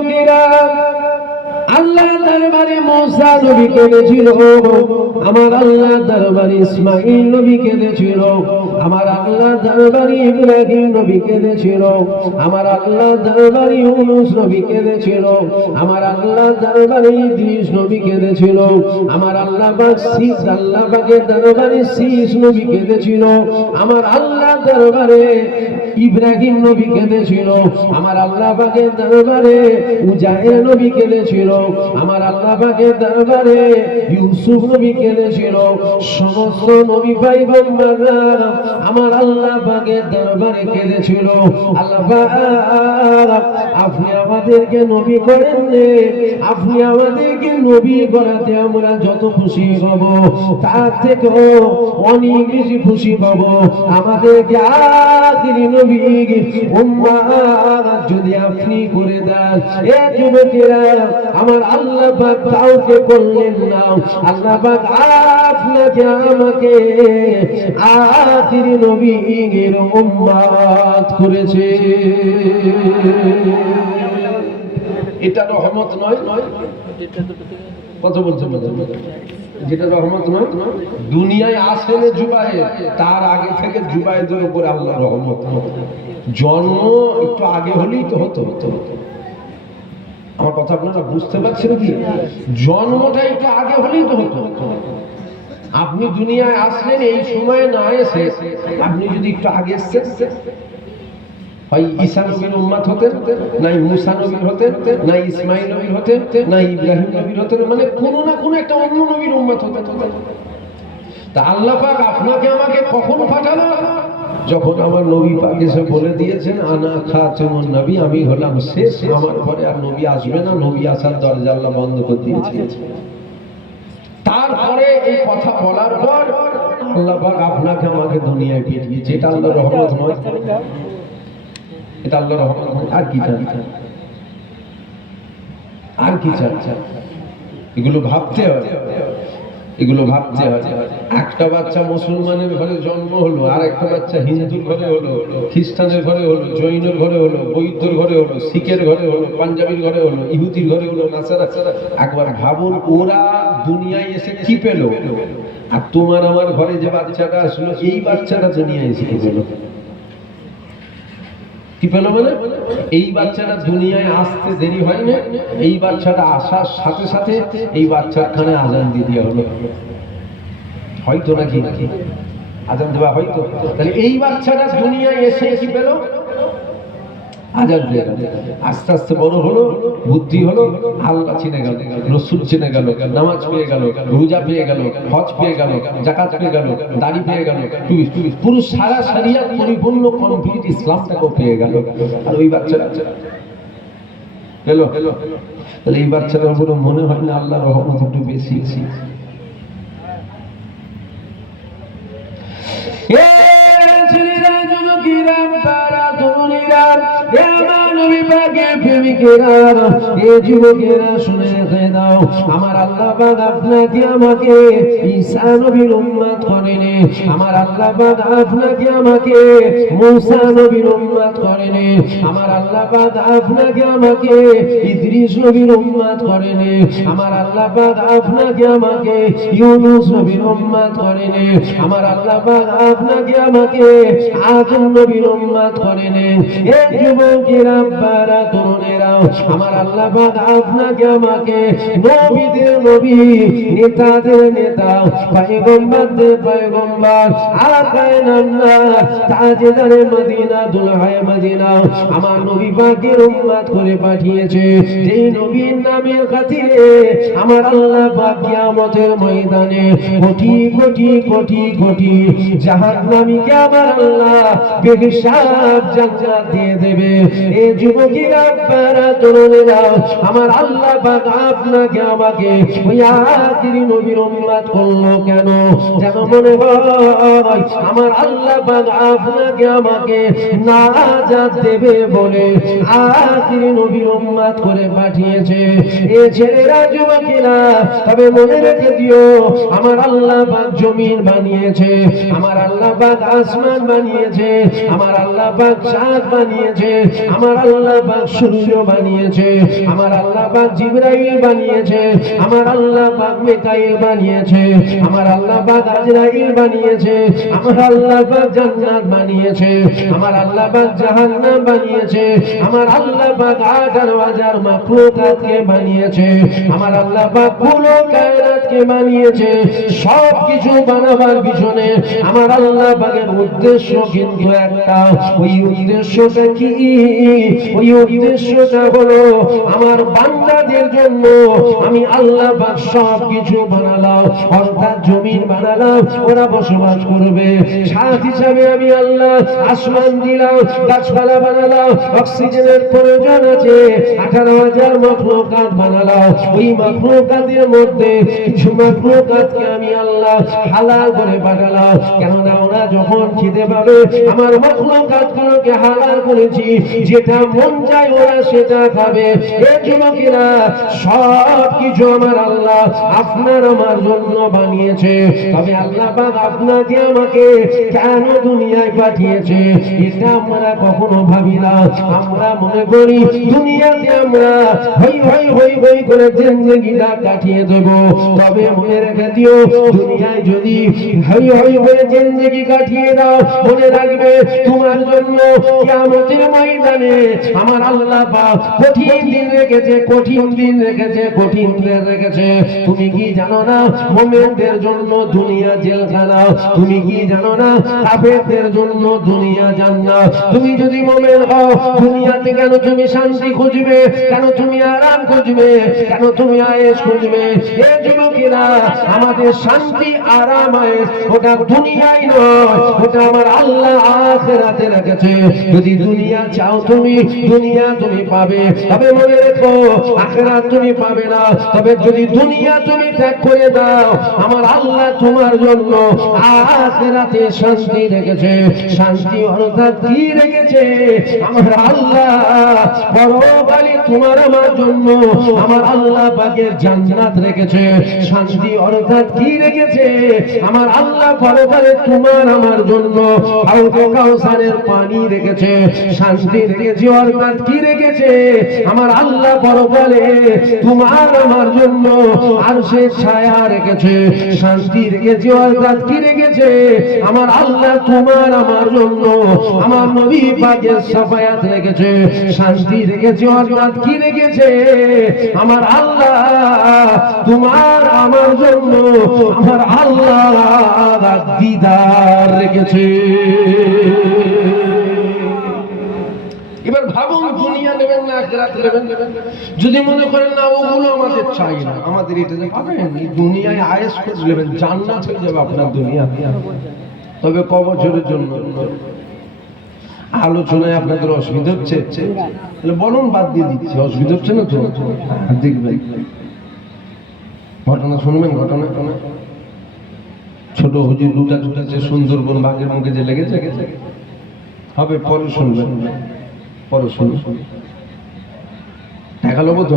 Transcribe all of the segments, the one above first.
যুবকেরা আল্লাহ দরবারে মুসা নবী কেঁদেছিল, আমার আল্লাহ দরবারে ইসমাঈল নবী কেঁদেছিল, আমার আল্লাহ দরবারে ইব্রাহিম নবী কেঁদেছিল, আমার আল্লাহ দরবারে ইউনূস নবী কেঁদেছিল, আমার আল্লাহ দরবারে ইদ্রিস নবী কেঁদেছিল, আমার আল্লাহ পাক শীস আল্লাহ পাকের দরবারে শীস নবী কেঁদেছিল, আমার আল্লাহ দরবারে ইব্রাহিম নবী কেঁদেছিল, আমার আল্লাহ পাকের দরবারে উজাইর নবী কেঁদেছিল, আমার আল্লাহ পাকের দরবারে ইউসুফ নবী কেঁদেছিল। সমস্ত নবী পয়গম্বররা আমার আল্লাহ পাকের দরবারে কেঁদেছিল। আল্লাহ পাক আপনি আমাদেরকে নবী করেননি, আপনি আমাদেরকে নবী করাতে আমরা যত খুশি হব তার থেকেও অনেক বেশি খুশি হব আমাদেরকে আখিরি নবী উম্মাহ যদি আপনি করে দেন। এ যুবকেরা আমার আল্লাহ পাক কাউকে করলেন না, আল্লাহ পাক আপনাকে আমাকে আখিরি নবীর উম্মত করেছে। এটা রহমত নয়? কথা বলছেন যেটা রহমত নয়? দুনিয়ায় আসেন জুবাইর, তার আগে থেকে জুবাইরদের উপরে আল্লাহ রহমত। জন্ম একটু আগে হলেই তো হতো। আমার কথা আপনারা বুঝতে পারছেন কি? জন্মটা একটু আগে হলেই তো হতো। আপনি দুনিয়ায় আসলেন এই সময়ে না এসে আপনি যদি একটু আগে এসেছেন, হয় ঈসা নবীর উম্মত হতেন, নাই মুসা নবীর হতেন, নাই ইসমাঈল নবীর হতেন, নাই ইব্রাহিম নবীর হতেন, মানে কোনো না কোনো একটা অন্য নবীর উম্মত হতেন। তা আল্লাহ পাক আপনাকে আমাকে কখন পাঠালো? যখন আমার নবী পাক এসে বলে দিয়েছেন আনা খাতামুন নবী, আমি হলাম শেষ, আমার পরে আর নবী আসবে না, নবী আসার দরজা আল্লাহ বন্ধ করে দিয়েছে। তারপরে এই কথা বলার পর আল্লাহ পাক আপনাকে আমাকে দুনিয়ায় পাঠিয়েছে। এটা আল্লাহর রহমত নয়? এটা আল্লাহর রহমত নয়? আর কি চান? আর কি চান? এগুলো ভাবতে হয়, এগুলো ভাবতে হয়। একটা বাচ্চা মুসলমানের ঘরে জন্ম হলো, আর একটা বাচ্চা হিন্দুর ঘরে হলো, খ্রিস্টানের ঘরে হলো, জৈনের ঘরে হলো, বৌদ্ধর ঘরে হলো, শিখের ঘরে হলো, পাঞ্জাবির ঘরে হলো, ইহুদির ঘরে হলো, নাসারা। একবার ভাবুন ওরা দুনিয়ায় এসে কি পেল, আর তোমার আমার ঘরে যে বাচ্চাটা আসলো এই বাচ্চাটা দুনিয়ায় এসে কি পেল? কি পেল মানে? এই বাচ্চাটা দুনিয়ায় আসতে দেরি হয় না, এই বাচ্চাটা আসার সাথে সাথে এই বাচ্চার খানে আজান দিয়ে দেওয়া হলো, হয়তো নাকি আজান দেওয়া হয়তো। তাহলে এই বাচ্চাটা দুনিয়ায় এসে কি পেল? আজান দিয়ে গেল। আস্তে আস্তে বড় হলো, বুদ্ধি হলো, আল্লাহ চিনে গেল, রাসূল চিনে গেল, নামাজ পেয়ে গেল, রোজা পেয়ে গেল, হজ পেয়ে গেল, যাকাত পেয়ে গেল, দাড়ি পেয়ে গেল, পুরো সারা শরিয়ত পরিপূর্ণ কমপ্লিট ইসলামটাকে পেয়ে গেল। আর ওই বাচ্চাটা হলো, তাহলে এই বাচ্চাটার উপরে মনে হয় না আল্লাহর রহমত একটু বেশি? আমার আল্লাহ পাক আপনাকে আমাকে ঈসা নবীর উম্মত করেনি, আমার আল্লাহ পাক আপনাকে আমাকে মুসা নবীর উম্মত করেনি, আমার আল্লাহ পাক আপনাকে আমাকে ইদ্রিস নবীর উম্মত করেনি, আমার আল্লাহ পাক আপনাকে আমাকে ইউনূস নবীর উম্মত করেনি, আমার আল্লাহ পাক আপনাকে আমাকে আদম নবীর উম্মত করেনি। এই যুবকেরা, বারা তরুণেরা, আমার আল্লাহ পাক আপনাকে আমাকে নবীদের নবী, নেতাদের নেতা, পয়গম্বরদের পয়গম্বর, আকায়ে নামদার, তাজদারে মদিনা, দুলহায়ে মদিনা, আমার নবী পাকের উম্মত করে পাঠিয়েছে। যেই নবীর নামের খাতিরে আমার আল্লাহ পাক কিয়ামতের ময়দানে কোটি কোটি কোটি কোটি জাহান্নামীকে আমার আল্লাহ বেহিসাব জান্নাত দিয়ে দেবে। এই যুবকেরা, বারা তরুণেরা, আমার আল্লাহ পাক আপনাকে আমাকে ওই আখিরি নবীর উম্মত করলো কেন? যেন মনে হয় আমার আল্লাহ পাক আপনাকে আমাকে নাজাত দেবে বলে আখিরি নবীর উম্মত করে পাঠিয়েছে। এ ছেলেরা, যুবকেরা, তবে মনে রেখে দিও আমার আল্লাহ পাক জমিন বানিয়েছে, আমার আল্লাহ পাক আসমান বানিয়েছে, আমার আল্লাহ পাক চাঁদ বানিয়েছে, আমার আল্লাহ পাক সূর্য বানিয়েছে, বানিয়েছে, আমার আল্লাহ পাক জিবরাইল বানিয়েছে, আমার আল্লাহ পাক মিকাইল বানিয়েছে, আমার আল্লাহ পাক আজরাইল বানিয়েছে, আমার আল্লাহ পাক জান্নাত বানিয়েছে, আমার আল্লাহ পাক জাহান্নাম বানিয়েছে, আমার আল্লাহ পাক 18,000 মাখলুকাতকে বানিয়েছে, আমার আল্লাহ পাক পুরো কায়নাতকে বানিয়েছে। সব কিছু বানাবার পিছনে আমার আল্লাহ পাকের উদ্দেশ্য কিন্তু একটা। ওই উদ্দেশ্যটা কি? ওই উদ্দেশ্যটা হলো আমার বান্দাদের জন্য আমি আল্লাহ পাক সব কিছু বানালাম, অর্থাৎ জমিন বানালাম, ওরা বসবাস করবে। সাথ হিসাবে আমি আল্লাহ আসমান দিলাম, গাছপালা বানালাম, অক্সিজেনের প্রয়োজন আছে, 18,000 মাখলুকাত বানালাম। ওই মাখলুকাতের মধ্যে কিছু মাখলুকাতকে আমি আল্লাহ হালাল করে পাঠালাম, কেননা ওরা যখন খেতে পাবে আমার মাখলুকাতগুলোকে হালাল করেছি, যেটা মন চায় ওরা সেটা খাবে। এই যুবকেরা, সব কিছু আমার আল্লাহ আপনার আমার জন্য বানিয়েছে। তবে আল্লাহ পাক আপনাকে আমাকে কেন দুনিয়ায় পাঠিয়েছে এটা আমরা কখনো ভাবি না। আমরা মনে করি দুনিয়াতে আমরা হই হই হই হই করে জিন্দেগিটা কাটিয়ে দেব। তবে মনে রেখে দিও, দুনিয়ায় যদি হই হই করে জিন্দেগি কাটিয়ে দাও, মনে রাখবে তোমার জন্য কিয়ামতের ময়দানে আমার আল্লাহ পাক কঠিন দিন রেখেছে, কঠিন দিন রেখেছে, কঠিন দিন রেখেছে। তুমি কি জানো না মুমিনদের জন্য দুনিয়া জেলখানা? তুমি কি জানো না কাফেরদের জন্য দুনিয়া জান্নাত? তুমি যদি মুমিন হও, দুনিয়াতে কেন তুমি শান্তি খুঁজবে? কেন তুমি আরাম খুঁজবে? কেন তুমি আয়েশ খুঁজবে? এই যুবকেরা, আমাদের শান্তি আরাম আয়েশ ওটা দুনিয়ায় নয়, ওটা আমার আল্লাহ আখিরাতে রেখেছে। যদি দুনিয়া চাও তুমি, দুনিয়া তুমি পাবে, তবে মনে রেখো আখিরাত তুমি পাবে না। তবে যদি দুনিয়া তুমি ত্যাগ করে দাও, আমার আল্লাহ তোমার জন্য আখিরাতে শান্তি রেখেছে। শান্তি অর্থাৎ কি রেখেছে? আমার আল্লাহ পরকালে তোমার আমার জন্য আমার আল্লাহ পাকের জান্নাত রেখেছে। শান্তি অর্থাৎ কি রেখেছে? আমার আল্লাহ পরকালে তোমার আমার জন্য হাউজে কাউসারের পানি রেখেছে। শান্তি রেখেছে অর্থাৎ কি রেখেছে? আমার আল্লাহ পরকালে তোমার আমার জন্য আরশের ছায়া রেখেছে। শান্তি রেখেছে অর্থাৎ কি রেখেছে? আমার আল্লাহ তোমার আমার জন্য আমার নবী পাকের শাফায়াত রেখেছে। শান্তি রেখেছে অর্থাৎ কি রেখেছে? আমার আল্লাহ তোমার আমার জন্য আমার আল্লাহ দিদার রেখেছে। এবার ভাবুন, দুনিয়া নেবেন না আখিরাত নেবেন? যদি মনে করেন না ওগুলো আমাদের চাই না, আমাদের এটা পাবেন, এই দুনিয়ায় আয়েশ করে নেবেন, জান্নাত হয়ে যাবে আপনার দুনিয়া। তবে ক বছরের জন্য? আলোচনায় আপনাদের অসুবিধা হচ্ছে? তাহলে বলুন, বাদ দিয়ে দিচ্ছি, অসুবিধা হচ্ছে না তো? দেখবেন ঘটনা শুনবেন। ঘটনা, ছোট হুজুর দুটা ছুটেছে সুন্দরবন বাঘের মুখে যে লেগেছে, হবে পরে শুনবেন, পরে শুনবেন। টাকা লোবো তো,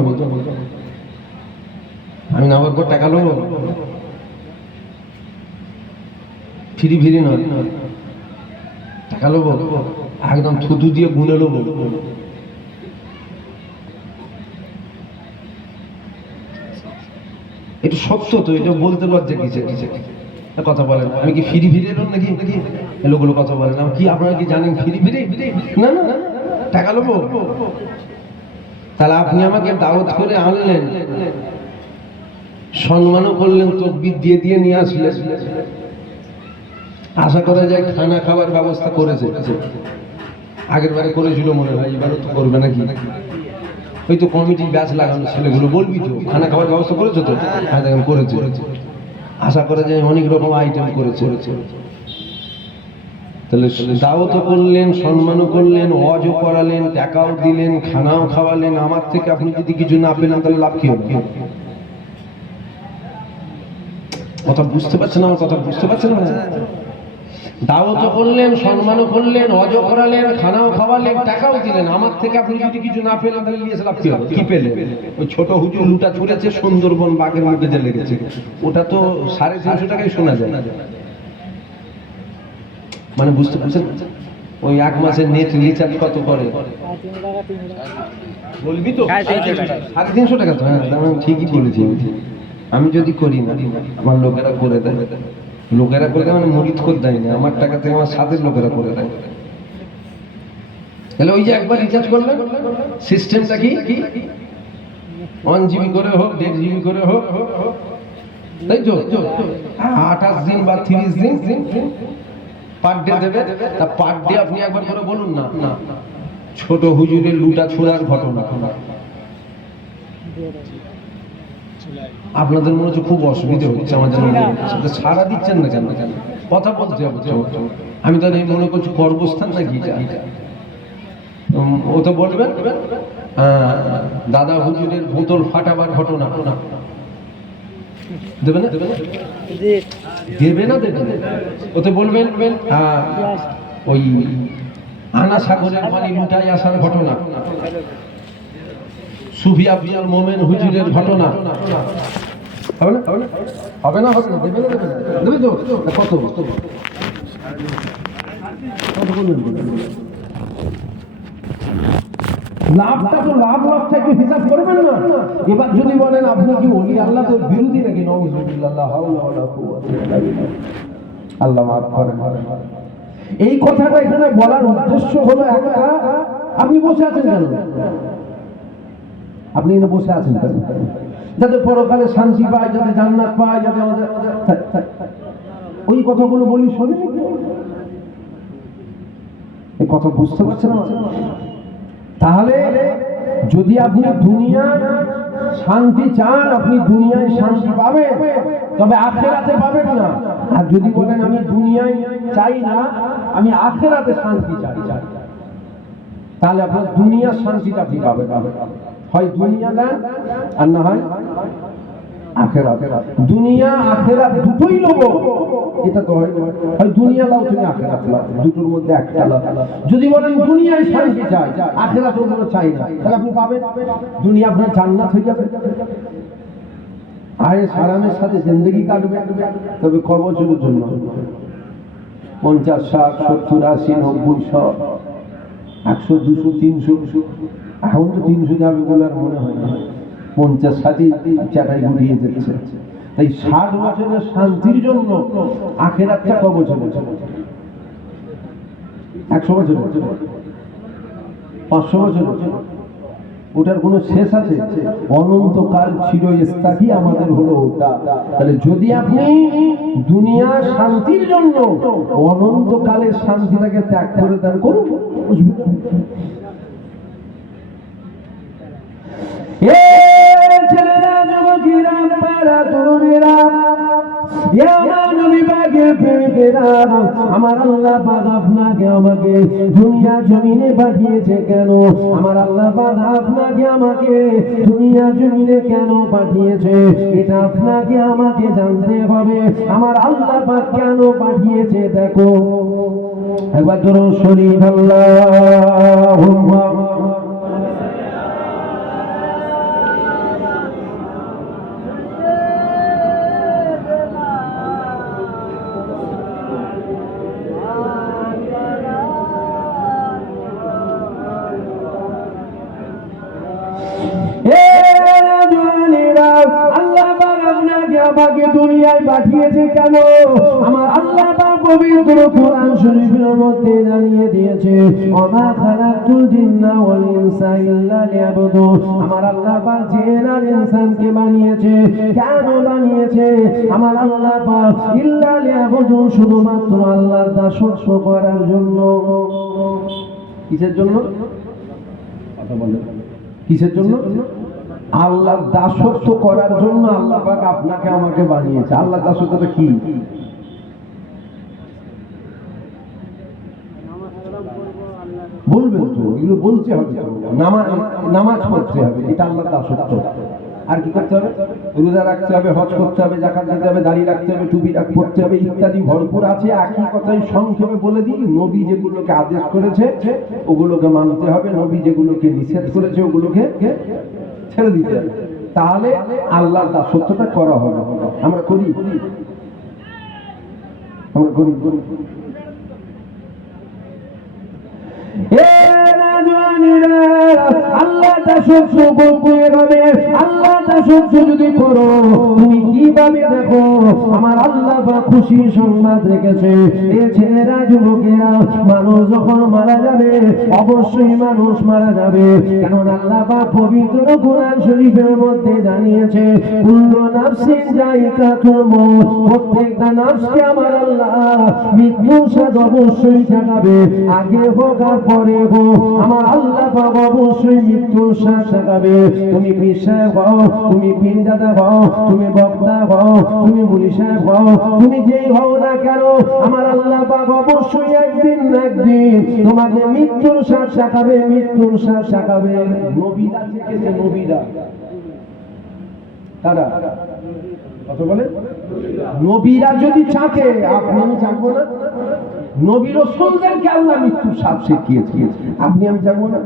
আমি নামার পর টাকা লোবো? ফিরি ফিরি নয়, টাকা লোবো একদম থুতু দিয়ে গুনে লোবো। এটা সত্য তো, এটা বলতে লজ্জা কিসে? কথা বলেন, আমি কি ফিরি ফিরে এলাম নাকি? লোকগুলো কথা বলেন, কি আপনারা কি জানেন ফিরি ফিরে? না না, টাকা লোবো? তাহলে আপনি আমাকে দাওয়াত করে আনলেন, সম্মানও করলেন, তকবীর দিয়ে দিয়ে নিয়ে আসলেন, আশা করা যায় খানা খাবার ব্যবস্থা করেছে। আগের বারে করেছিল মনে হয়, এবারও তো করবে নাকি? ওই তো কমিটির ব্যাচ লাগানো ছেলেগুলো, বলবি তো খানা খাবার ব্যবস্থা করেছো তো? হ্যাঁ দেখেন করেছে। আশা করা যায় অনেক রকম আইটেম করেছে। তাহলে দাওয়াতও করলেন, সম্মানও করলেন, ওয়াজও করালেন, টাকাও দিলেন, খানাও খাওয়ালেন। আমার থেকে আপনি যদি কিছু না পেলেন তাহলে লাভ কি হবে? কথা বুঝতে পারছেন? আমার কথা বুঝতে পারছেন না? দাওয়াতও করলেন, সম্মানও করলেন, ওয়াজও করালেন, খানাও খাওয়ালেন, টাকাও দিলেন। আমার থেকে আপনি যদি কিছু না পেলেন তাহলে নিয়ে লাভ কি হবে? কি পেলেন? ওই ছোট হুজুর লুটা ছুড়েছে সুন্দরবন বাঘের মুখে যে লেগেছে, ওটা তো 350 টাকায় শোনা যায়। মানে বুঝতে পারছেন? ওই এক মাসের নেট রিচার্জ কত করে বলবি তো? 350 টাকা তো। হ্যাঁ ঠিকই বলেছি। আমি যদি করি না, আমার লোকেরা করে দেয়। লোকেরা করে দেয় মানে মুরিদ করে দেয় না, আমার টাকা থেকে আমার সাথের লোকেরা করে দেয়। তাহলে ওই যে একবার রিচার্জ করলেন, সিস্টেমটা কি 1 জিবি করে হোক 1.5 জিবি করে হোক, তাই তো 28 দিন বা 30 দিন পার ডে দেবে। তা পার ডে আপনি একবার করে বলুন না, ছোট হুজুরের লুটা ছোড়ার ঘটনা। আপনাদের মনে হচ্ছে খুব অসুবিধা হচ্ছে আমাদের, সারা দিচ্ছেন না কেন? কথা বলতে হবে। আমি তো এই মনে করছি কর্মস্থান নাকি এটা। ও তো বলবেন দাদা হুজুরের বোতল ফাটাবার ঘটনা দেবে না? দেবে না? ওতে বলবেন ওই আনা সাগরের পানি লুটাই আসার ঘটনা, সুফি আব্দুল মোমেন হুজুরের ঘটনা। হবে না? হবে না? দেবে না? দেবে তো? কত লাভটা তো লাভ লসটা একটু হিসাব করবেন না। এবার যদি বলেন আপনি কি ওলি আল্লাহ তো বিরোধী নাকি? নাউযুবিল্লাহ, হাওলা ওয়ালা কুওয়াতা ইল্লা বিল্লাহ। আল্লাহ মাফ করেন। এই কথাটা এখানে বলার উদ্দেশ্য হলো একটা, আপনি বসে আছেন কেন? আপনি এখানে বসে আছেন কেন? যাতে পরকালে শান্তি পায়, যাতে জান্নাত পায়, যাতে আমাদের ওই কথাগুলো বলি শোনেন। এই কথা বুঝতে পারছেন না? তাহলে যদি আপনি দুনিয়ায় শান্তি চান, আপনি দুনিয়ায় শান্তি পাবেন, তবে আখিরাতে পাবেন না। আর যদি বলেন আমি দুনিয়ায় চাই না, আমি আখিরাতে শান্তি চাই, তাহলে আপনার দুনিয়ার শান্তিটা আপনি পাবেন। হয় দুনিয়া নেন আর না হয় আখিরাত। দুনিয়া আখিরাত দুটোই নেব, এটা তো হয় দুনিয়া লাও তুমি আখিরাত লাও, দুটোর মধ্যে একটা লাও। যদি বলেন দুনিয়ায় শান্তি চাই, আখিরাত ওগুলো চাই না, তাহলে আপনি পাবেন দুনিয়া আপনার জান্নাত হয়ে যাবে। আয়েশ আরামের সাথে জিন্দেগি কাটবে, তবে ক বছরের জন্য? 50, 60, 70, 80, 90, 100, 100, 200, 300। এখন তো 300 যাবে বলে আর মনে হয় না। 50, 60 চাটাই গুটিয়ে যাচ্ছে। তাই 60 বছরের শান্তির জন্য আখিরাতটা ক বছরের? 100 বছরের? 500 বছরের? ওটার কোনো শেষ আছে? অনন্তকাল চিরস্থায়ী আমাদের হলো ওটা। তাহলে যদি আপনি দুনিয়ার শান্তির জন্য অনন্তকালের শান্তিটাকে ত্যাগ করে দেন, করুন। ছেলেরা, যুবকেরা, পাড়া তরুণেরা, আমার আল্লাহ পাক আপনাকে আমাকে দুনিয়া জমিনে পাঠিয়েছে কেন? আমার আল্লাহ পাক আপনাকে আমাকে দুনিয়া জমিনে কেন পাঠিয়েছে? এটা আপনাকে আমাকে জানতে হবে। আমার আল্লাহ পাক কেন পাঠিয়েছে দেখো। একবার ধরো শরীফ আল্লাহুম্মা আমাকে দুনিয়ায় পাঠিয়েছে কেন? আমার আল্লাহ পাক পবিত্র কোরআন শরীফের মধ্যে জানিয়ে দিয়েছে, ওমা খালাকতুল জিন্না ওয়াল ইনসা ইল্লা লিয়াবুদুন। আমার আল্লাহ পাক জিন আর ইনসানকে বানিয়েছে, কেন বানিয়েছে? আমার আল্লাহ পাক ইল্লা লিয়াবুদুন, শুধুমাত্র আল্লাহর দাসত্ব করার জন্য। কিসের জন্য? কথা বলেন, কিসের জন্য? আল্লাহর দাসত্ব করার জন্য আল্লাহ পাক আপনাকে আমাকে বানিয়েছে। আল্লাহর দাসত্বটা কি? বলবেন তো, এগুলো বলতে হবে। নামাজ পড়তে হবে, এটা আল্লাহর দাসত্ব। আর কি করতে হবে? রোজা রাখতে হবে, হজ করতে হবে, যাকাত দিতে হবে, দাড়ি রাখতে হবে, টুপি পরতে হবে, ইত্যাদি ভরপুর আছে। একই কথাই সংক্ষেপে বলে দিই, নবী যেগুলোকে আদেশ করেছে ওগুলোকে মানতে হবে, নবী যেগুলোকে নিষেধ করেছে ওগুলোকে ছেড়ে দিতে হবে। তাহলে আল্লাহর দাসত্বটা করা হবে। আমরা করি? আমরা করি? আল্লাহটা সহ্য করতে হবে। আল্লাহটা সহ্য যদি করো তুমি কিভাবে দেখো আমার আল্লাহ বা খুশি সংবাদ রেখেছে। এ ছেলেরা যুবকেরা মানুষ যখন মারা যাবে অবশ্যই মানুষ মারা যাবে, কারণ আল্লাহ বা পবিত্র কোরআন শরীফের মধ্যে জানিয়েছে কুল্লু নাফসিন যায়িকাতুল মউত, প্রত্যেকটা নাফসকে আমার আল্লাহ মৃত্যুর স্বাদ অবশ্যই চাখাবে। আগে হোক আর পরে হোক আমার আল্লাহ পাক অবশ্যই মৃত্যুর স্বাদ চাখাবে। তুমি পীর সাহেব হও, তুমি পীর দাদা হও, তুমি বক্তা হও, তুমি মুনি সাহেব হও, তুমি যেই হও না কেন আমার আল্লাহ পাক অবশ্যই একদিন না একদিন তোমাকে মৃত্যুর স্বাদ চাখাবে, মৃত্যুর স্বাদ চাখাবে। নবীরা শিখেছে, নবীরা তারা কত বলে নবীরা যদি চাকে আপনি আমি চাকবো না? নবী রাসূলদেরকে আল্লাহ মৃত্যুর স্বাদ শিখিয়েছে, আপনি আমি চাকবো না?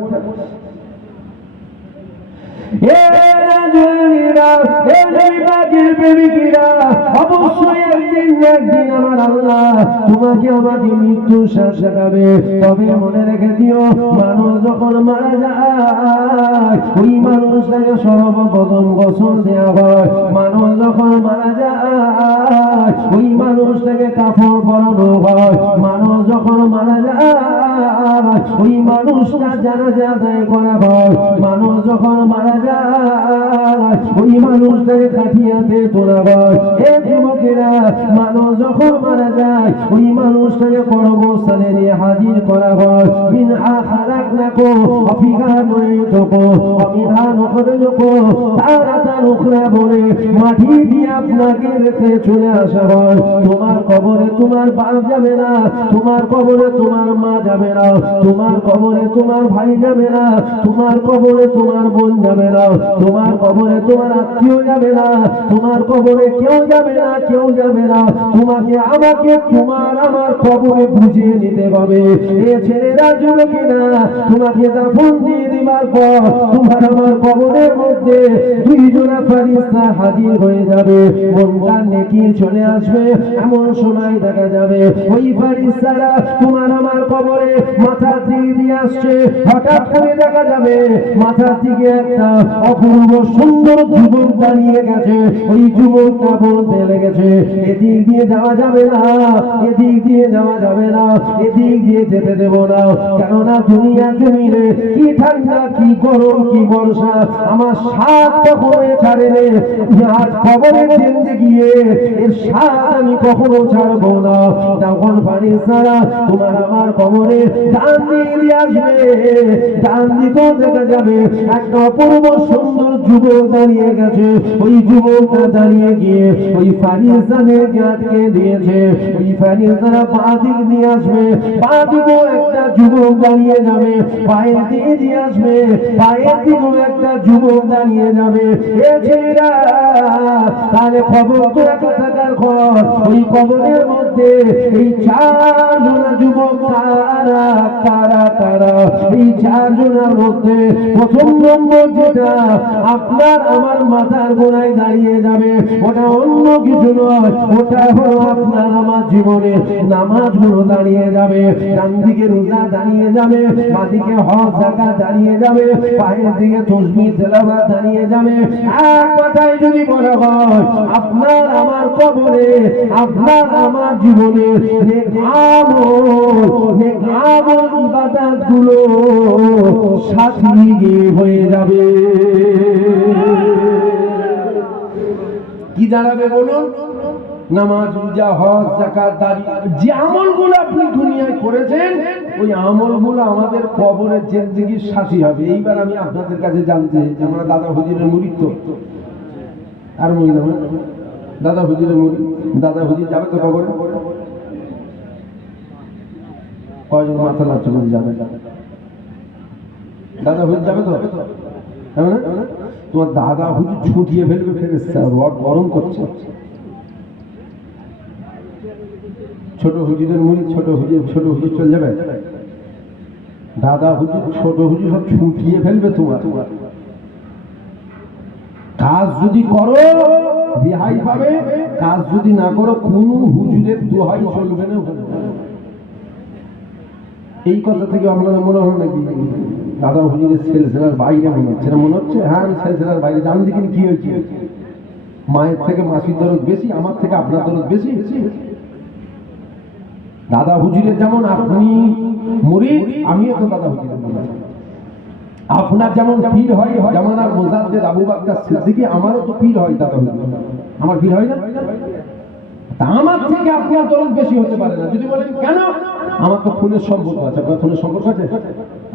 অবশ্যই একদিন একদিন আমার আল্লাহ তোমাকে আমাকে মৃত্যুর স্বাদ চাখাবে। তবে মনে রেখে দিও মানুষ যখন মারা যায় ওই মানুষটাকে সর্বপ্রথম গোসল দেওয়া হয়। মানুষ যখন মারা যায় ওই মানুষটাকে কাপড় পরানো হয়। মানুষ যখন মারা যায় ওই মানুষটা জানাজা আদায় করা হয়। মানুষ যখন মারা যায় ওই মানুষটাকে খাটিয়াতে তোলা হয়। এ যুবকেরা মানুষ যখন মারা যায় ওই মানুষটাকে কর্মস্থানে নিয়ে হাজির করা হয়। মিনহা খালাকনাকুম ওয়া ফিহা নুঈদুকুম ওয়া মিনহা নুখরিজুকুম তারাতান উখরা বলে মাটি দিয়ে আপনাকে রেখে চলে আসা হয়। তোমার কবরে তোমার বাপ যাবে না, তোমার কবরে তোমার মা যাবে না, তোমার কবরে তোমার ভাই যাবে না, তোমার কবরে তোমার বোন যাবে না, তোমার কবরে তোমার আত্মীয় যাবে না, তোমার কবরে কেউ যাবে না, কেউ যাবে না। তোমাকে আমাকে তোমার আমার কবরে বুঝিয়ে নিতে হবে। এ ছেলেরা যুবকেরা তোমাকে দাফন দিয়ে দিবার পর তোমার আমার কবরের মধ্যে দুই জোড়া ফেরেশতা হাজির হয়ে যাবে। মনকার নেকি চলে আসবে, এমন সময় দেখা যাবে ওই ফেরেশতারা তোমার আমার কবরে মাথা দিয়ে আসছে। হঠাৎ করে দেখা যাবে মাথা থেকে একটা অপূর্ব সুন্দর যুবক দাঁড়িয়ে গেছে। ওই যুবকটা বলতে লেগেছে এদিক দিয়ে যাওয়া যাবে না, এদিক দিয়ে যাওয়া যাবে না, এদিক দিয়ে যেতে দেব না। কেননা দুনিয়া জমিনে কি ঠান্ডা, কি গরম, কি বর্ষা আমার স্বাদ কখনো ছাড়ে রে। আজ কবরে জেনে গিয়ে এর স্বাদ আমি কখনো ছাড়বো না। তখন ফেরেশতারা তোমার আমার কবরে ডান দিয়ে আসবে, ডান দিকেও দেখা যাবে একটা অপূর্ব সুন্দর যুবক দাঁড়িয়ে গেছে। ওই যুবকটা দাঁড়িয়ে গিয়ে ওই ফেরেশতাদেরকে আটকে দিয়েছে। ওই ফেরেশতারা বাঁ দিক দিয়ে আসবে, বাঁ দিকেও একটা যুবক দাঁড়িয়ে যাবে, পায়ের দিকে দিয়ে আসবে, পায়ের দিকেও একটা যুবক দাঁড়িয়ে যাবে। এ ছেলেরা তাহলে খবর তো একটা থাকার খবর ওই কবরের মধ্যে এই চারজন যুবক কারা কারা কারা। এই চারজনের মধ্যে প্রথম নম্বর যেটা আপনার আমার মাথার গোড়ায় দাঁড়িয়ে যাবে ওটা অন্য কিছু নয়, ওটা হলো আপনার আমার জীবনে নামাজগুলো দাঁড়িয়ে যাবে। ডান দিকে রোজা দাঁড়িয়ে যাবে, বাঁ দিকে হজ যাকাত দাঁড়িয়ে যাবে, পায়ের দিকে তাসবিহ তেলাওয়াত দাঁড়িয়ে যাবে। এক কথায় যদি বলা হয় আপনার আমার কবরে আপনার আমার জীবনে নেক আমল ইবাদতগুলো সাথী হয়ে যাবে। কি দাঁড়াবে বলুন? নামাজ, রোজা, হজ, যাকাত, দাড়ি, যে আমলগুলো আপনি দুনিয়ায় করেছেন ওই আমলগুলো আমাদের কবরের জিন্দেগির সাথী হবে। এইবার আমি আপনাদের কাছে জানতে চাই, আমরা দাদা হুজুরের মুরিদ তো আর মুরিদ হবে দাদা হুজুরের মুরিদ, দাদা হুজুর যাবে তো কবরে? কয়জন মাথা নাড়ছে বলে যাবে? দাদা হুজুর যাবে তো? তোমার দাদা হুজুর ছুটিয়ে ফেলবে, ফেরেশতা রড গরম করছে। ছোট হুজুরের মুরিদ ছোট হুজুর চলে যাবে, দাদা হুজুর ছোট হুজুর সব ছুটিয়ে ফেলবে। তোমার কাজ যদি করো রেহাই পাবে, কাজ যদি না করো কোন হুজুরের দোহাই চলবে না। এই কথা থেকে আপনাদের মনে হয় নাকি দাদা হুজুরের সেলসেলার বাইরে মনে হচ্ছে না? মনে হচ্ছে হ্যাঁ আমি সেলসেলার বাইরে। জান দেখেন কি হয়েছে? মায়ের থেকে মাসির দরদ বেশি, আমার থেকে আপনার দরদ বেশি। দাদা হুজুরের যেমন আপনি মুরিদ, আমিও তো দাদা হুজুরের মুরিদ। আপনার যেমন পীর হয় জামানার মুজাদ্দেদ আবু বকর সিদ্দিকী, আমারও তো পীর হয় দাদা হুজুর। আমার পীর হয় না? তা আমার থেকে আপনার দরদ বেশি হতে পারে না। যদি বলেন কেন, আমার তো খুনের সম্পর্ক আছে। আপনার খুনের সম্পর্ক আছে?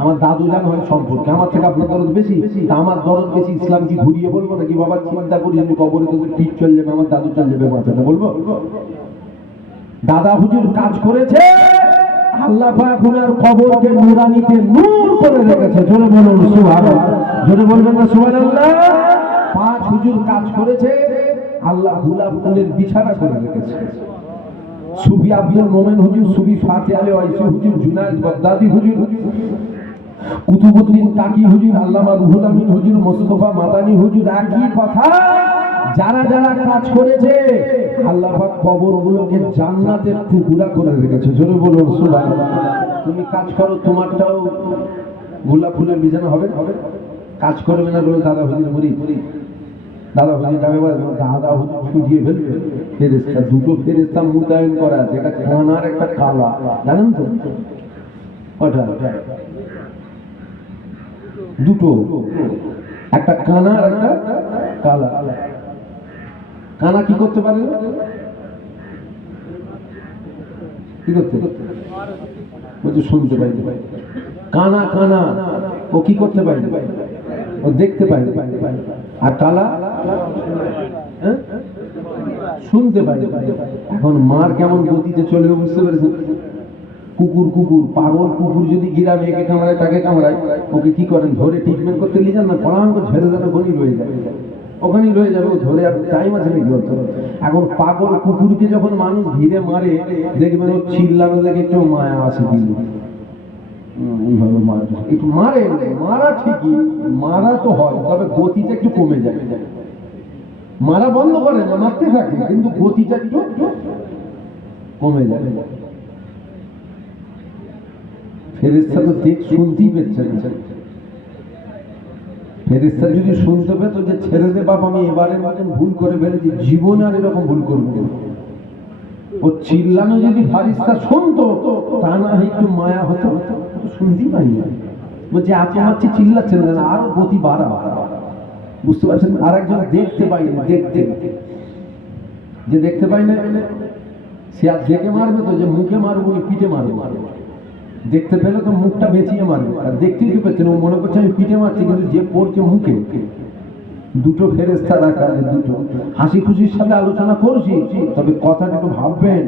আমার দাদু জান হয় সম্পর্কে, আমার থেকে আপনার দরদ বেশি। তা আমার দরদ বেশি, ইসলাম কি ঘুরিয়ে বলবো নাকি? বাবা চিন্তা করি যদি কবরে তোদের পীর চলে যাবে, আমার দাদু চলে যাবে, বাচ্চাটা বলবো? দাদা হুজুর কাজ করেছে, আল্লাহ পাক ওনার কবরকে নূরানিতে নূর করে রেখেছে। জোরে বলুন সুবহানাল্লাহ। জোরে বলবেন না সুবহানাল্লাহ? পাঁচ হুজুর কাজ করেছে, আল্লাহ গোলাপ ফুলের বিছানা করে রেখেছে। সুফি আব্দুল মোমেন হুজুর, সুফি ফাতে আলী ওয়াইসি হুজুর, জুনায়েদ বাগদাদি হুজুর, কুতুবউদ্দিন কাকি হুজুর, আল্লামা রুহুল আমিন হুজুর, মুস্তাফা মাদানী হুজুর, একই কথা। যারা যারা কাজ করেছে আল্লাহ পাক কবরগুলোকে জান্নাতের টুকরা করে রেখেছে। জোরে বলুন সুবহানাল্লাহ। তুমি কাজ করো, তোমারটাও গোলাপ ফুলের বিছানা হবে। কাজ করবে না বলে দাদা হুজুর মুরিদ, দাদা হুজুর যাবে, দাদা হুজুর ছুটিয়ে ফেলবে। ফেরেশতা, দুটো ফেরেশতা মোতায়েন করা আছে, একটা কানার একটা কালা, জানেন তো? ওটা দুটো, একটা কানা আর একটা কালা। কানা কি করতে পারে? কি করতে? শুনতে পাই। কানা কানা ও কি করতে পারে? ও দেখতে পায়। আর কালা শুনতে পায়। এখন মার কেমন গতিতে চলে বুঝতে পেরেছেন? কুকুর পাগল কুকুর যদি গ্রামে একে কামড়ায় তাকে কামড়ায়, ওকে কি করেন? ধরে ট্রিটমেন্ট করতে নিয়ে যান না, পড়ান করে ঝেড়ে দেন, ওখানেই রয়ে যাবে। ওখানেই রয়ে যাবে, ও ধরে আর টাইম আছে নাকি? এখন পাগল কুকুরকে যখন মানুষ ঘিরে মারে, দেখবেন ও চিল্লানো দেখে একটু মায়া আসে, কিন্তু এইভাবে মারা একটু মারা ঠিকই মারা তো হয়, তবে গতিটা একটু কমে যায়। মারা বন্ধ করে না, মারতে থাকে, কিন্তু গতিটা একটু কমে যায়। ফেরেশতা তো শুনতেই পেচ্ছে না। ফেরেশতা যদি শুনতে পেত যে ছেড়ে দে বাপ, আমি এবারের মতন ভুল করে ফেলেছি, জীবনে আর এরকম ভুল করবো না। ও চিল্লানো যদি ফারিস্তা শুনতো, তা না একটু মায়া হতো, শুনতেই পাই না। বলছে আপনি মারছি চিল্লাচ্ছেন না, আরো গতি বাড়া। বুঝতে পারছেন? আর একজন দেখতে পাই না, দেখতে পাই না, সে আর দেখে মারবে তো, যে মুখে মারবো না পিঠে মারবো। দেখতে পেলে তো মুখটা বেঁচিয়ে মারবে, আর দেখতেই তো পেতেন ও মনে করছে আমি পিঠে মারছি, কিন্তু যে পড়ছে মুখে। দুটো ফেরেশতা রাখা, দুটো হাসি খুশির সাথে আলোচনা করছি, তবে কথাটা একটু ভাববেন,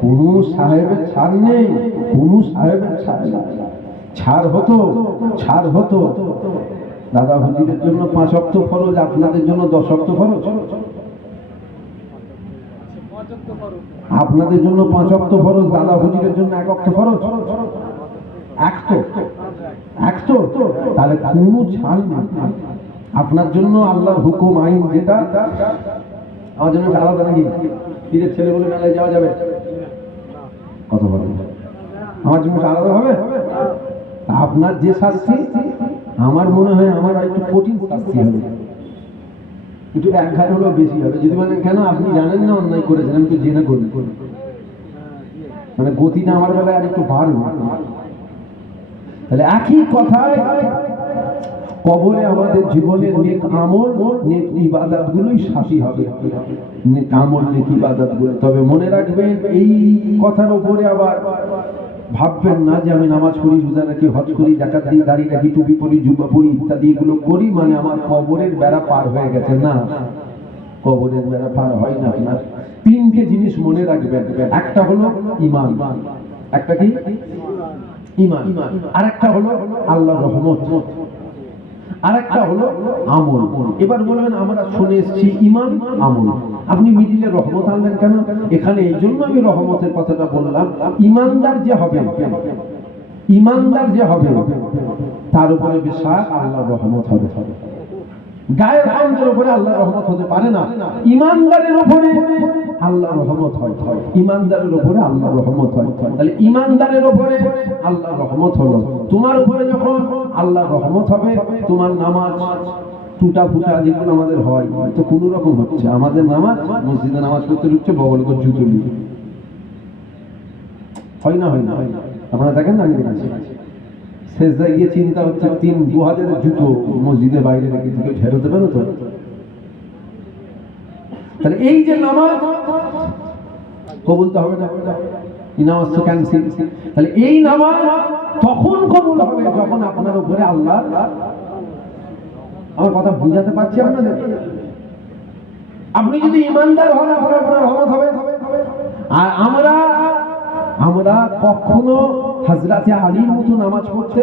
কোন সাহেবের ছাড় নেই, কোন সাহেবের ছাড় হতো। দাদা হুজুরের জন্য 5 ওয়াক্ত ফরজ, আপনাদের জন্য 10 ওয়াক্ত ফরজ। আপনাদের জন্য 5 ওয়াক্ত ফরজ, দাদা হুজুরের জন্য 1 ওয়াক্ত ফরজ। এক তো তাহলে কোনো ছাড় নেই। আপনার জন্য আল্লাহর হুকুম আইন যেটা, আমার জন্য আলাদা নাকি? পীরের ছেলে বলে মেলায় যাওয়া যাবে? কথা বলেন, আমার জন্য আলাদা হবে? আপনার যে শাস্তি, আমার মনে হয় আমার একটু কঠিন শাস্তি হবে, একটু 1 ঘাট হলেও বেশি হবে। যদি বলেন কেন, আপনি জানেন না অন্যায় করেছেন, আমি তো জেনে করি, মানে গতিটা আমার বেলায় আর একটু বাড়বে। তাহলে একই কথায় কবরে আমাদের জীবনের নেক আমল, নেক ইবাদত গুলোই সাথী হবে, নেক আমল, নেক ইবাদত গুলো। তবে মনে রাখবেন, এই কথার উপরে আবার ভাববেন না যে আমি নামাজ পড়ি, রোজা রাখি, হজ করি, যাকাত দিই, দাড়ি রাখি, টুপি পরি, জুব্বা পরি ইত্যাদি এগুলো করি মানে আমার কবরের বেড়া পার হয়ে গেছে। না, কবরের বেড়া পার হয় না। আপনার 3টে জিনিস মনে রাখবেন। একটা হলো ঈমান, একটা কি? ঈমান। আরেকটা হলো আল্লাহর রহমত, আরেকটা হলো আমল। এবার বলবেন আমরা শুনে এসেছি ঈমান আমল, আপনি মিডিলে রহমত আনলেন কেন? এখানে এই জন্য আমি রহমতের কথাটা বললাম, ইমানদার যে হবে তার উপরে বিশ্বাস, আল্লাহর রহমত হবে। গায়ের আমলের উপরে আল্লাহর রহমত হতে পারে না। ইমানদারের উপরে আল্লাহর রহমত হয়, ইমানদারের উপরে আল্লাহর রহমত হয়। তাহলে ইমানদারের উপরে আল্লাহর রহমত হলো, তোমার উপরে যখন আল্লাহর রহমত হবে, তোমার নামাজ টুটা ফুটা যেগুলো আমাদের হয় তো কোনো রকম হচ্ছে, আমাদের নামাজ মসজিদে নামাজ পড়তে ঢুকছে বগল করে জুতো নিয়ে, হয় না? হয় না? আপনারা দেখেন না? আমি দেখেছি শেষদায় গিয়ে চিন্তা হচ্ছে 2000 জুতো মসজিদের বাইরে রেখে কেউ ঝেড়োতে পারো তো? তাহলে এই যে নামাজ কবুল তো হবে না, এই নামাজ তো ক্যান্সেল। তাহলে এই নামাজ তখন কবুল হবে যখন আপনার উপরে আল্লাহ, আমার কথা বুঝাতে পারছি আপনাদের? আপনি যদি ইমানদার হন আপনার রহমত হবে। আর আমরা কখনো হযরতে আলীর মতো নামাজ পড়তে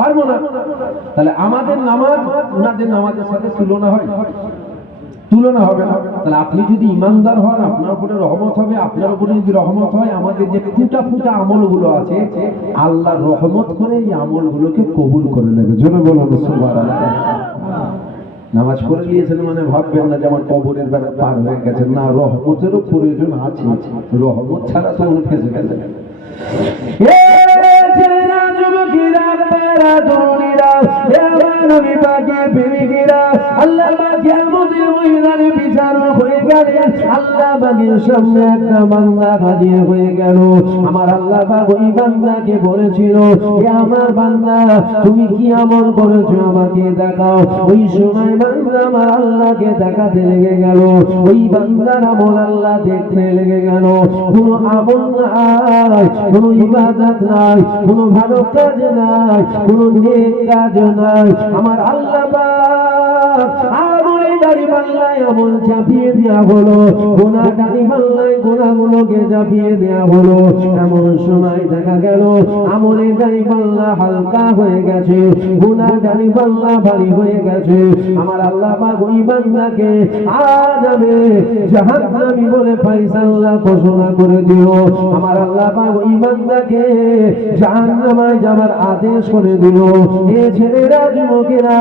পারবো না। তাহলে আমাদের নামাজ ওনাদের নামাজের সাথে তুলনা হয়? তুলনা হবে না। তাহলে আপনি যদি ইমানদার হন আপনার উপরে রহমত হবে, আপনার উপরে যদি রহমত হয় আমাদের যে ফুটা ফুটা আমলগুলো আছে আল্লাহ রহমত করে এই আমলগুলোকে কবুল করে নেবে। জোরে বলুন সুবহানাল্লাহ। নামাজ পড়ে গিয়েছেন মানে ভাববেন না যে আমার কবরের বেলা পার হয়ে গেছে, না, রহমতেরও প্রয়োজন আছে, রহমত ছাড়া তো উনি ফেঁসে গেছে। আমার আল্লাহ পাক ওই বান্দাকে বলেছিল, হে আমার বান্দা তুমি কি আমল করেছো আমাকে দেখাও। ওই সময় বান্দা আমার আল্লাহকে দেখাতে লেগে গেল, ওই বান্দার আমল আল্লাহ দেখতে লেগে গেল। কোন আমল নাই, কোন ইবাদত নাই, কোন ভালো কাজ নাই, কোন নেক কাজ নাই। আমার আল্লাহ পাক আমলে দাড়ি পাল্লায় আমল চাপিয়ে দেয়া হলো, গুনাহ দাড়ি পাল্লায় গুনাহগুলোকে চাপিয়ে দেয়া হলো। এমন সময় দেখা গেল আমলে দাড়ি পাল্লা হালকা হয়ে গেছে, গুনাহ দাড়ি পাল্লা ভারী হয়ে গেছে। আমার আল্লাহ পাক ওই বান্দাকে আযাবে জাহান্নামী বলে ফয়সালা ঘোষণা করে দিল। আমার আল্লাহ পাক ওই বান্দাকে জাহান্নামে যাওয়ার আদেশ করে দিল। এ ছেলেরা যুবকেরা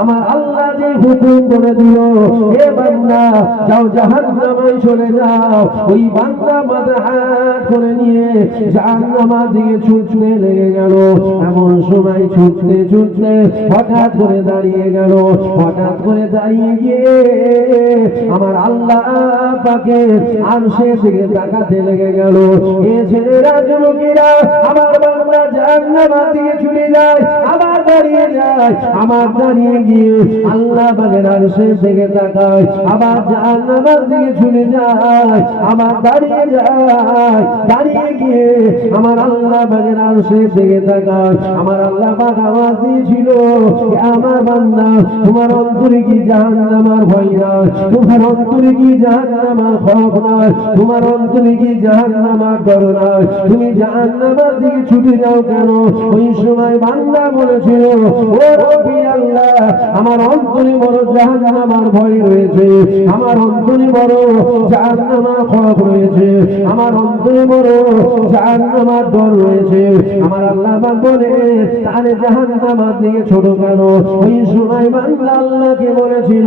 আমার আল্লাহ যে হুকুম করে দিল, হে বান্দা যাও জাহান্নামে চলে যাও, ওই বান্দা মাথা হাত করে নিয়ে জাহান্নামের দিকে ছুটতে লেগে গেল। এমন সময় ছুটতে ছুটতে হঠাৎ করে দাঁড়িয়ে গেল। হঠাৎ করে দাঁড়িয়ে গিয়ে আমার আল্লাহ পাকের আরশের দিকে তাকাতে লেগে গেল। এ ছেলেরা যুবকেরা আমার বান্দা জাহান্নামের দিকে ছুটে যায়, আবার দাঁড়িয়ে যায়, আবার দাঁড়িয়ে গিয়ে আল্লাহ পাকের আরশের দিকে তাকায়, আবার জাহান্নামের দিকে ছুটে যায়, আবার দাঁড়িয়ে যায়, দাঁড়িয়ে গিয়ে আমার আল্লাহ পাকের আরশের দিকে তাকায়। আমার আল্লাহ পাক আওয়াজ দিয়েছিল, আমার বান্দা তোমার অন্তরে কি জাহান্নামের ভয় নাই? তোমার অন্তরে কি জাহান্নামের খৌফ নাই? তোমার অন্তরে কি জাহান্নামের ডর নাই? তুমি জাহান্নামের দিকে ছুটে যাও কেন? ওই সময় বান্দা বলেছিল, ও রব্বি আল্লাহ আমার অন্তরে বড় জাহান্নামের ভয় রয়েছে, আমার অন্তরে বড় জাহান্নামের খৌফ রয়েছে, আমার অন্তরে বড় জাহান্নামের ডর রয়েছে। আমার আল্লাহ পাক বলে তাহলে জাহান্নামের দিকে ছোট কেন? ওই সময় বান্দা আল্লাহকে বলেছিল,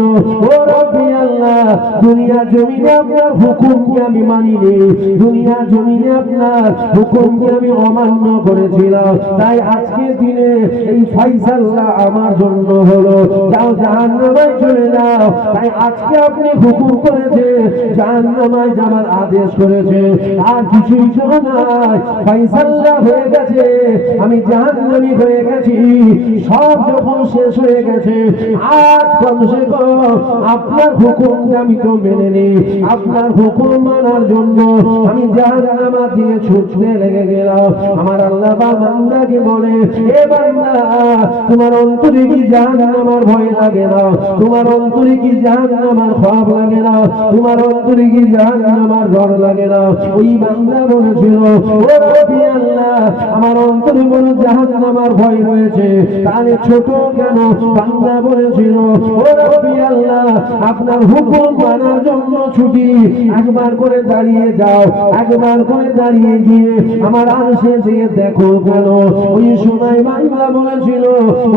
ও রব্বি আল্লাহ দুনিয়া জমিনে আপনার হুকুমকে আমি মানিনি, দুনিয়া জমিনে আপনার হুকুমকে আমি অমান্য করেছিলাম, তাই আজকের দিনে এই ফয়সালা আমার জন্য হলো, যাও জাহান্নামে চলে যাও। তাই আজকে আপনি হুকুম করেছে, জাহান্নামে যাওয়ার আদেশ করেছে, আর কিছুই তো নাই, ফয়সালা হয়ে গেছে, আমি জাহান্নামী হয়ে গেছি। সব যখন শেষ হয়ে গেছে, আজ কমসে কম আপনার হুকুমকে আমি তো মেনে নিই, আপনার হুকুম মানার জন্য আমি জাহান্নামের দিকে ছুটতে লেগে গেলাম। আমার আল্লাহ বান্দাকে বলে, এ বান্দা তোমার অন্তরে কি জাহান্নামের ভয় লাগে না? তোমার অন্তরে কি জাহান্নামের খৌফ লাগে না? তোমার অন্তরে কি জাহান্নামের ডর লাগে না? ওই বান্দা বলেছিল, ও রব্বি আল্লাহ আমার অন্তরে বড় বড় জাহান্নামের ভয় রয়েছে, তাহলে ছোট কেন? বান্দা বলেছিল, ও রব্বি আল্লাহ, আপনার হুকুম মানার জন্য ছুটি, একবার করে দাঁড়িয়ে যাও, একবার করে দাঁড়িয়ে গিয়ে আমার আরশে দিয়ে দেখো কেন? ওই সময় বান্দা বলেছিল,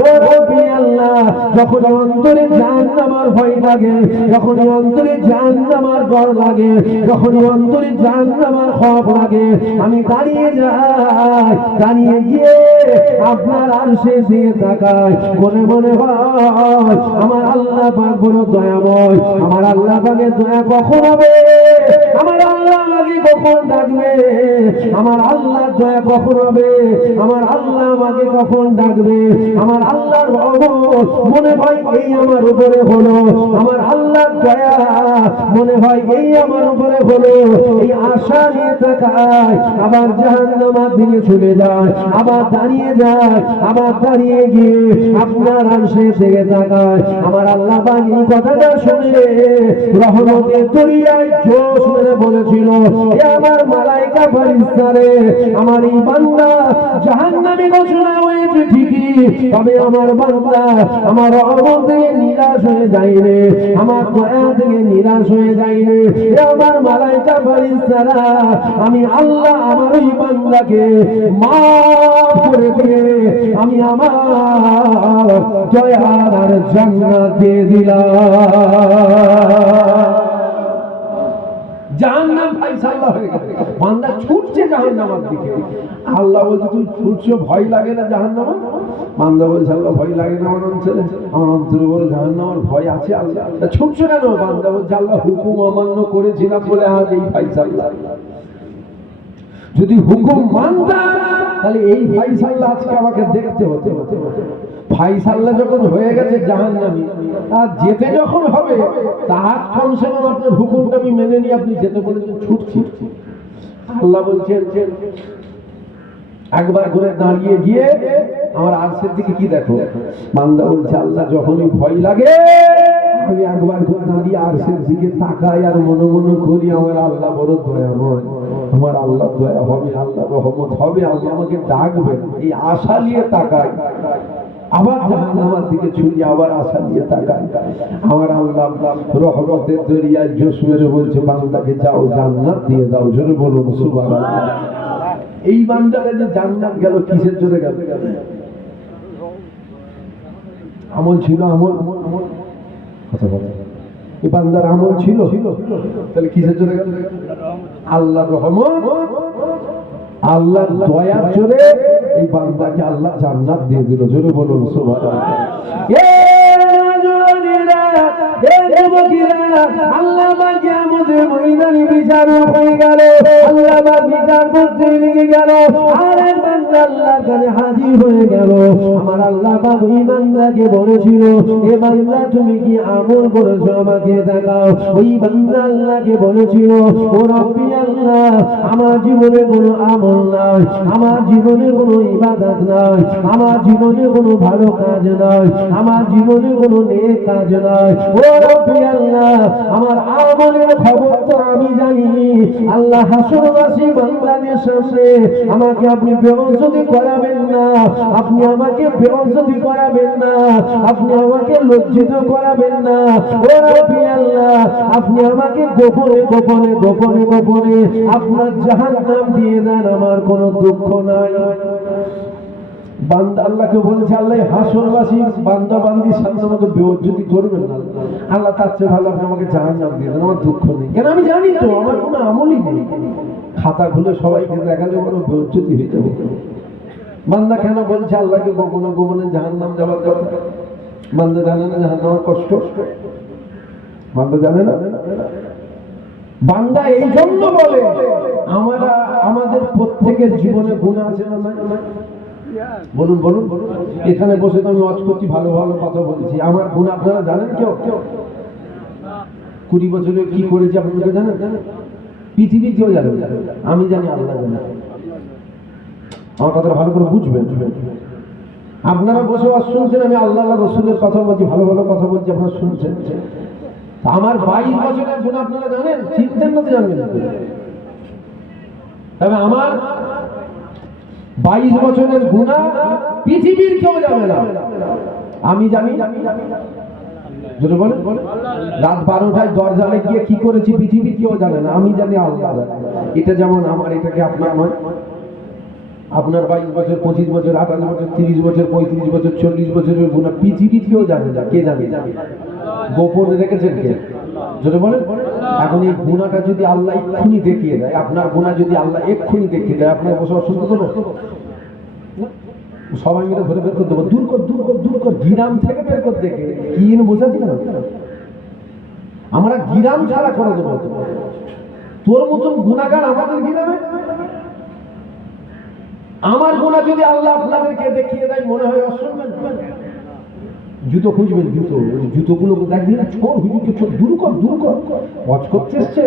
ও রব্বি আল্লাহ, যখন অন্তরে জাহান্নামের ভয় লাগে, যখন অন্তরে জাহান্নামের ডর লাগে, যখন অন্তরে জাহান্নামের খৌফ লাগে, আমি দাঁড়িয়ে যাই, দাঁড়িয়ে গিয়ে আপনার আরশে দিয়ে তাকাই, মনে মনে হয় আমার আল্লাহ পাক বড় দয়াময়, আমার আল্লাহ পাকের দয়া কখন হবে? আমার আল্লাহ আমাকে কখন ডাকবে? আমার আল্লাহর দয়া কখন হবে? আমার আল্লাহ আমাকে কখন ডাকবে? আমার আল্লাহর রহমত মনে হয় এই আমার উপরে হলো, আমার আল্লাহর দয়া মনে হয় এই আমার উপরে হলো, এই আশা নিয়ে তাকায়, আবার জাহান্নামের দিকে চলে যায়, আবার দাঁড়িয়ে যায়, আবার দাঁড়িয়ে গিয়ে আপনার আরশে থেকে তাকায়। আমার আল্লাহ পাক এই কথাটা শুনে রহমতের দরিয়ায় জোশ মেরে বলেছিল, এ আমার মালাইকা ফেরেশতারে, আমার এই বান্দা জাহান্নামে ঘোষণা হয়েছে ঠিকই, তবে আমার বান্দা আমার রহমত থেকে নিরাশ হয়ে যায়নি, আমার দয়া থেকে নিরাশ হয়ে যায়নি। এ আমার মালাইকা ফেরেশতারা, আমি আল্লাহ আমার এই বান্দাকে মাফ করে দিয়ে আমি আমার দয়ার আর জান্নাত দিয়ে দিলাম। জাহান্নাম ফায়সালা হয়ে গেল, বান্দা ছুটছে জাহান্নামের দিকে। আল্লাহ বলছে, তুমি ছুটছো, ভয় লাগে না জাহান্নামে? বান্দা বলছে, আল্লাহ ভয় লাগে না আমার অন্তরে, আমার অন্তরে বলে জাহান্নামের ভয় আছে। আল্লাহ ছুটছো কেন? বান্দা বলছে, আল্লাহ হুকুম অমান্য করেছিলাম বলে আজ এই ফায়সালা। যদি হুকুম মানতাম তাহলে এই ফায়সালা আজকে আমাকে দেখতে হতো। ফায়সালা যখন হয়ে গেছে জাহান্নামী, আর যেতে যখন হবে, তার কমসে কম আপনার হুকুমটা আমি মেনে নিয়ে আপনি যেতে বলেছেন, ছুটছি। আল্লাহ বলছেন, একবার করে দাঁড়িয়ে গিয়ে আমার আরশের দিকে কি দেখো? বান্দা বলছে, আল্লাহ যখনই ভয় লাগে আমি একবার করে দাঁড়িয়ে আরশের দিকে তাকাই আর মনে মনে করি, আমার আল্লাহ বড় দয়াময়, আমার আল্লাহ দয়া হবে, আল্লাহ রহমত হবে, আল্লাহ আমাকে ডাকবে, এই আশা নিয়ে তাকাই। আবার জাহান্নামের দিকে ছুটি, আবার আশা নিয়ে তাকাই। আমার আল্লাহ রহমতের দরিয়ায় জোশ মেরে বলছে, বান্দাকে যাও জান্নাত দিয়ে দাও। জোরে বলুন সুবহানাল্লাহ। এই বান্দাকে যে জান্নাত গেল, কিসের জন্য গেল? আমল ছিল, আমল কথা বলে, এই বান্দার আমল ছিল, তাহলে কিসের জন্য গেল? আল্লাহর রহমত, আল্লাহর দয়ার জোরে এই বান্দাকে আল্লাহ জান্নাত দিয়ে দিল। জোরে বলুন সুবহানাল্লাহ। আল্লাহ পাকে আমাদের ময়দানে বিচার হয়ে গেল, আল্লাহ পাক বিচার করতে লেগে গেল, আর এক বান্দা আল্লাহর কাছে হাজির হয়ে গেল। আমার আল্লাহ পাক ওই বান্দাকে বলেছিল, এ বান্দা তুমি কি আমল করেছো আমাকে দেখাও। ওই বান্দা আল্লাহকে বলেছিল, ও রব্বি আল্লাহ, আমার জীবনে কোনো আমল নাই, আমার জীবনে কোনো ইবাদত নাই, আমার জীবনে কোনো ভালো কাজ নাই, আমার জীবনে কোনো নেক কাজ নাই। ও রব্বি আল্লাহ, আমার আমলের খবর তো আমি জানি। আল্লাহ হাসরবাসী বান্দাদের সামনে আমাকে আপনি বেইজ্জতি করাবেন না, আপনি আমাকে বেইজ্জতি করাবেন না, আপনি আমাকে লজ্জিত করাবেন না। ও রব্বি আল্লাহ, আপনি আমাকে গোপনে গোপনে গোপনে গোপনে আপনার জাহান্নাম দিয়ে দেন, আমার কোনো দুঃখ নাই। বান্দা আল্লাহকে বলছে, আল্লাহ হাসরবাসী বান্দা বান্দির সামনে আমাকে বেইজ্জতি করবেন না, আল্লাহ তার চেয়ে ভালো আপনি আমাকে জাহান্নাম দিয়ে দেন, আমার দুঃখ নেই। কেন? আমি জানি তো আমার কোনো আমলই নেই। খাতা খুলে সবাইকে দেখালে বড় বেইজ্জতি হয়ে যাবে। বান্দা কেন বলছে আল্লাহকে গোপনে গোপনে জাহান্নাম যাওয়ার কথা? বান্দা জানে না জাহান্নামের কষ্ট? বান্দা জানে না? বান্দা এই জন্য বলে, আমরা আমাদের প্রত্যেকের জীবনে গুনাহ আছে না? বলুন বলুন। এখানে বসে তো আমি ওয়াজ করছি, ভালো ভালো কথা বলছি, আমার গুনাহ আপনারা জানেন? কেউ 20 বছরে কি করেছি আপনারা জানেন? পৃথিবী কেউ জানে, আমি জানি, আল্লাহ জানে। আমার কথাটা ভালো করে বুঝবেন। আপনারা বসে ওয়াজ শুনছেন, আমি আল্লাহ রাসূলের কথা বলছি, ভালো ভালো কথা বলছি, আপনারা শুনছেন। আমার 22 বছরের গুনাহ আপনারা জানেন? চিনতেন না? জানবেন। তবে আমার 22 বছরের গুনাহ পৃথিবীর কেউ জানে না, আমি জানি। যদি বলেন রাত 12টায় দরজালে গিয়ে কি করেছি পৃথিবীর কেউ জানে না, আমি জানি, আল্লাহ জানে। এটা যেমন আমার, এটাকে আপনার নয়। আপনার 22 বছর, 25 বছর, 28 বছর, 30 বছর, 35 বছর, 40 বছরের গুনাহ পৃথিবীর কেউ জানে না। কে জানে? গোপনে রেখেছেন কে? যদি বলেন এখন এই গুনাহটা যদি আল্লাহ এক্ষুনি দেখিয়ে দেয়, আপনার গুনাহ যদি আল্লাহ এক্ষুনি দেখিয়ে দেয়, আপনার বসে অসুস্থ দেবো? সবাই মিলে ধরে বের করে দেবো, দূর কর, দূর কর, দূর কর, গিরাম থেকে বের করে দেখে কি বোঝাচ্ছি না, আমরা গিরাম ছাড়া করে দেবো। তোর মতন গুনাহগার আমাদের গিরামে? আমার গুনাহ যদি আল্লাহ আপনাদেরকে দেখিয়ে দেয়, মনে হয় অসম্মান। জুতো খুঁজবেন, জুতোগুলো দেখবি না, ছোট হুজুরকে ছোট, দূর কর, দূর কর, ওয়াজ করতে এসছে।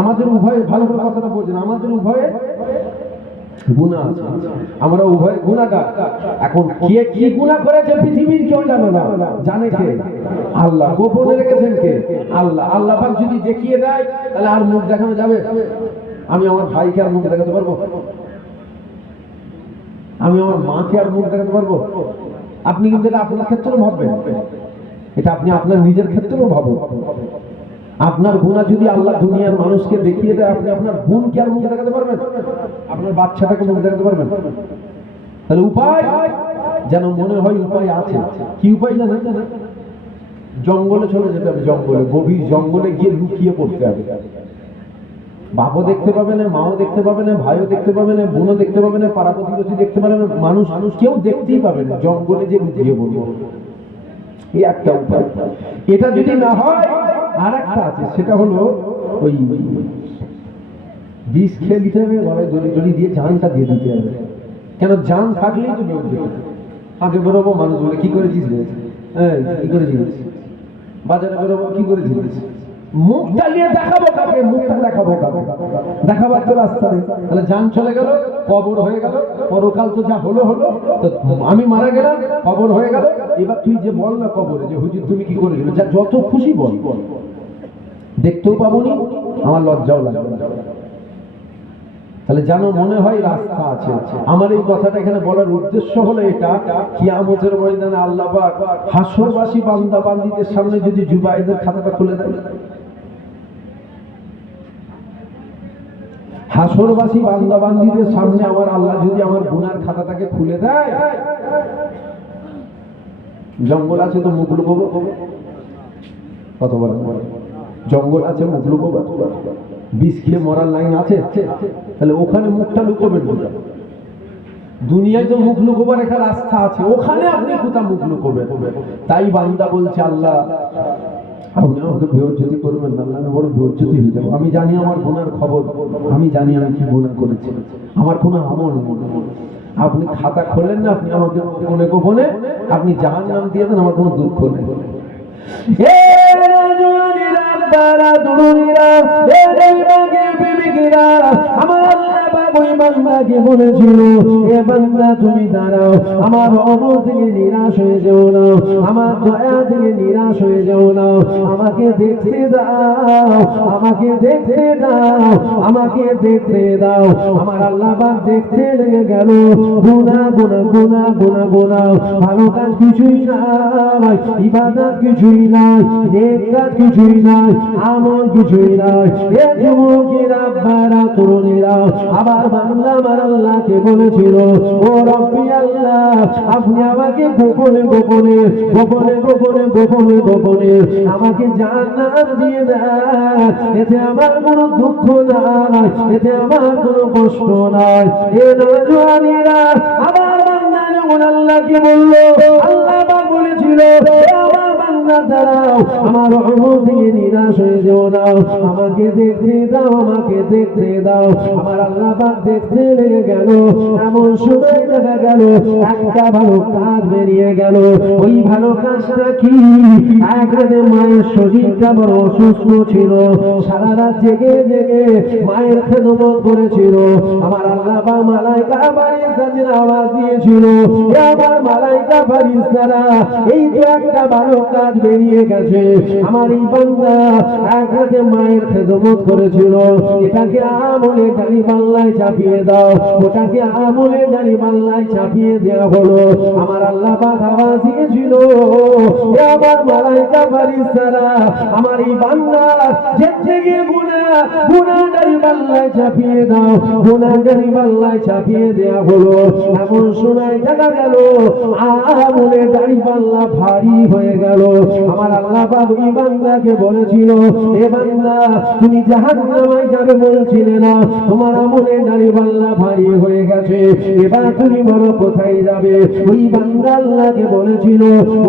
আমাদের উভয়ে ভালো করে কথাটা বলছেন, আমাদের উভয়ে গুনাহ আছে, আমরা উভয়ে গুনাহগার। এখন কে কি গুনাহ করেছে পৃথিবীর কেউ জানে না, জানে কে? আল্লাহ। গোপনে রেখেছেন কে? আল্লাহ। আল্লাহ পাক যদি দেখিয়ে দেয় তাহলে আর মুখ দেখানো যাবে? আমি আমার ভাইকে আর মুখ দেখাতে পারবো? আমি আমার মাকে আর মুখ দেখাতে পারবো? আপনি কিন্তু এটা আপনার ক্ষেত্রেও ভাববেন, এটা আপনি আপনার নিজের ক্ষেত্রেও ভাবুন। আপনার গুনাহ যদি আল্লাহ দুনিয়ার মানুষকে দেখিয়ে দেয়, আপনি আপনার বোনকে আর মুখ দেখাতে পারবেন? আপনার বাচ্চাটাকে মুখ দেখাতে পারবেন? তাহলে উপায় যেন মনে হয় উপায় আছে। কি উপায় জানেন? জঙ্গলে চলে যেতে হবে, জঙ্গলে, গভীর জঙ্গলে গিয়ে লুকিয়ে পড়তে হবে। বাপও দেখতে পাবে না, মাও দেখতে পাবে না, ভাইও দেখতে পাবে না, বোনও দেখতে পাবে না, পাড়া প্রতিবেশী দেখতে পাবে না, মানুষ কেউ দেখতেই পাবে না, জঙ্গলে যে লুকিয়ে পড়বো। এই একটা উপায়। এটা যদি না হয় আর একটা আছে, সেটা হলো ওই বিষ খেয়ে দিতে হবে, গলায় দড়ি দিয়ে জানটা দিয়ে দিতে হবে। কেন? জান থাকলেই তো বেরোতে হবে। আগে বেরোবো, মানুষ বলে কি করেছিস রে, কি করেছিস, বাজারে বেরোবো, কি করেছিস, মুখটা নিয়ে দেখাবো কাকে? মুখটা দেখাবো কাকে? দেখাবার তো রাস্তা নেই। তাহলে জান চলে গেল, কবর হয়ে গেল, পরকাল তো যা হলো হলো, তো আমি মারা গেলাম, কবর হয়ে গেল। এবার তুই যে বল না কবরে যে হুজুর তুমি কি করেছিলে, যা যত খুশি বল, দেখতেও পাবনি, আমার লজ্জাও লাগবে। তাহলে জানো মনে হয় রাস্তা আছে। আমার এই কথাটা এখানে বলার উদ্দেশ্য হলো এটা, কিয়ামতের ময়দানে আল্লাহ পাক হাসরবাসী বান্দা বান্দীদের সামনে যদি জুবাইদের খাতাটা খুলে দেয়, হাসরবাসী বান্দা বান্দীদের সামনে আমার আল্লাহ যদি আমার গুনার খাতাটাকে খুলে দেয়, জঙ্গল আছে তো মুখ লুকোবো, কত বড় জঙ্গল আছে, মুখ লুকোবো। বিষ খেয়ে মরার লাইন আছে, তাহলে ওখানে মুখটা লুকোবেন কোথায়? দুনিয়ায় তো মুখ লুকোবার একটা রাস্তা আছে, ওখানে আপনি কোথা মুখ লুকোবেন? তাই বান্দা বলছে, আল্লাহ আপনি আমাকে বেউজ্জতি করবেন না, আল্লাহ বড় বেউজ্জতি হয়ে যাবো। আমি জানি আমার গুনার খবর, আমি জানি আমি কি গুনাহ করেছি, আমার কোনো আমল মনে। আপনি খাতা খোলেন না, আপনি আমাকে গোপনে গোপনে আপনি জাহান্নাম দিয়ে দেন, আমার কোনো দুঃখ নেই। আমার আল্লাহ বাবুই বান্দাকে বলেছিল, এ বান্দা তুমি দাঁড়াও, আমার রহমত থেকে নিরাশ হয়ে যেও না, আমার দয়া থেকে নিরাশ হয়ে যেও না, আমাকে দেখতে দাও, আমাকে দেখতে দাও, আমাকে দেখতে দাও। আমার আল্লাহ বাক দেখতে লেগে গেল, গুনাহ গুনাহ গুনাহ গুনাহ গুনাহ, ভালো কাজ কিছুই নাই, ইবাদত কিছুই নাই, নেক কাজ কিছুই নাই, আমল কিছুই নাই। এ যুবকেরা, বারা, তরুণীরা, আবার বান্দা আমার আল্লাহকে বলেছিল, ও রব্বি আল্লাহ, আপনি আমাকে গোপনে গোপনে গোপনে গোপনে গোপনে গোপনে আমাকে জান্নাত দিয়ে দেন, এতে আমার কোনো দুঃখ নাই, এতে আমার কোনো কষ্ট নাই। এ নওজোয়ানেরা, আবার বান্দা যখন আল্লাহকে বলল, আল্লাহ বলেছিল, আমার বান্দা দাঁড়াও, আমার রহমত থেকে নিরাশ হয়ে যেও না, আমাকে দেখতে দাও, আমাকে দেখতে দাও। আমার আল্লাহ পাক দেখতে লেগে গেল, এমন সময় দেখা গেল একটা ভালো কাজ বেরিয়ে গেল। ওই ভালো কাজটা কি? এক রাতে মায়ের শরীরটা বড় অসুস্থ ছিল, সারা রাত জেগে জেগে মায়ের খেদমত করেছিল। আমার আল্লাহ পাক মালাইকা ফারিস্তাদের আওয়াজ দিয়েছিল, এ আমার মালাইকা ফারিস্তারা, এই তো একটা ভালো কাজ বেরিয়ে গেছে। আমার এই বান্দা এক হাতে মায়ের খেদমত করেছিল, এটাকে আমলে দাড়ি পাল্লায় চাপিয়ে দাও, ওটাকে আমলে দাড়ি পাল্লায় চাপিয়ে দেওয়া হলো। আমার আল্লাহ পাক আওয়াজ দিয়েছিল, এ আমার মালাইকা ফারিস্তারা, আমার এই বান্দা জিন্দেগি গুনাহ দাড়ি পাল্লায় চাপিয়ে দাও, গুনাহ দাড়ি পাল্লায় চাপিয়ে দেওয়া হলো। এমন সময় দেখা গেল আমলে দাড়ি পাল্লা ভারী হয়ে গেল। আমার আল্লাহ পাক এই বান্দাকে বলেছিল, এ বান্দা তুমি জাহান্নামে যাবে বলছিলে না, তোমার আমলে দাড়ি পাল্লা ভারী হয়ে গেছে, এবার তুমি বলো কোথায় যাবে? ওই বান্দা আল্লাহকে বলেছিল,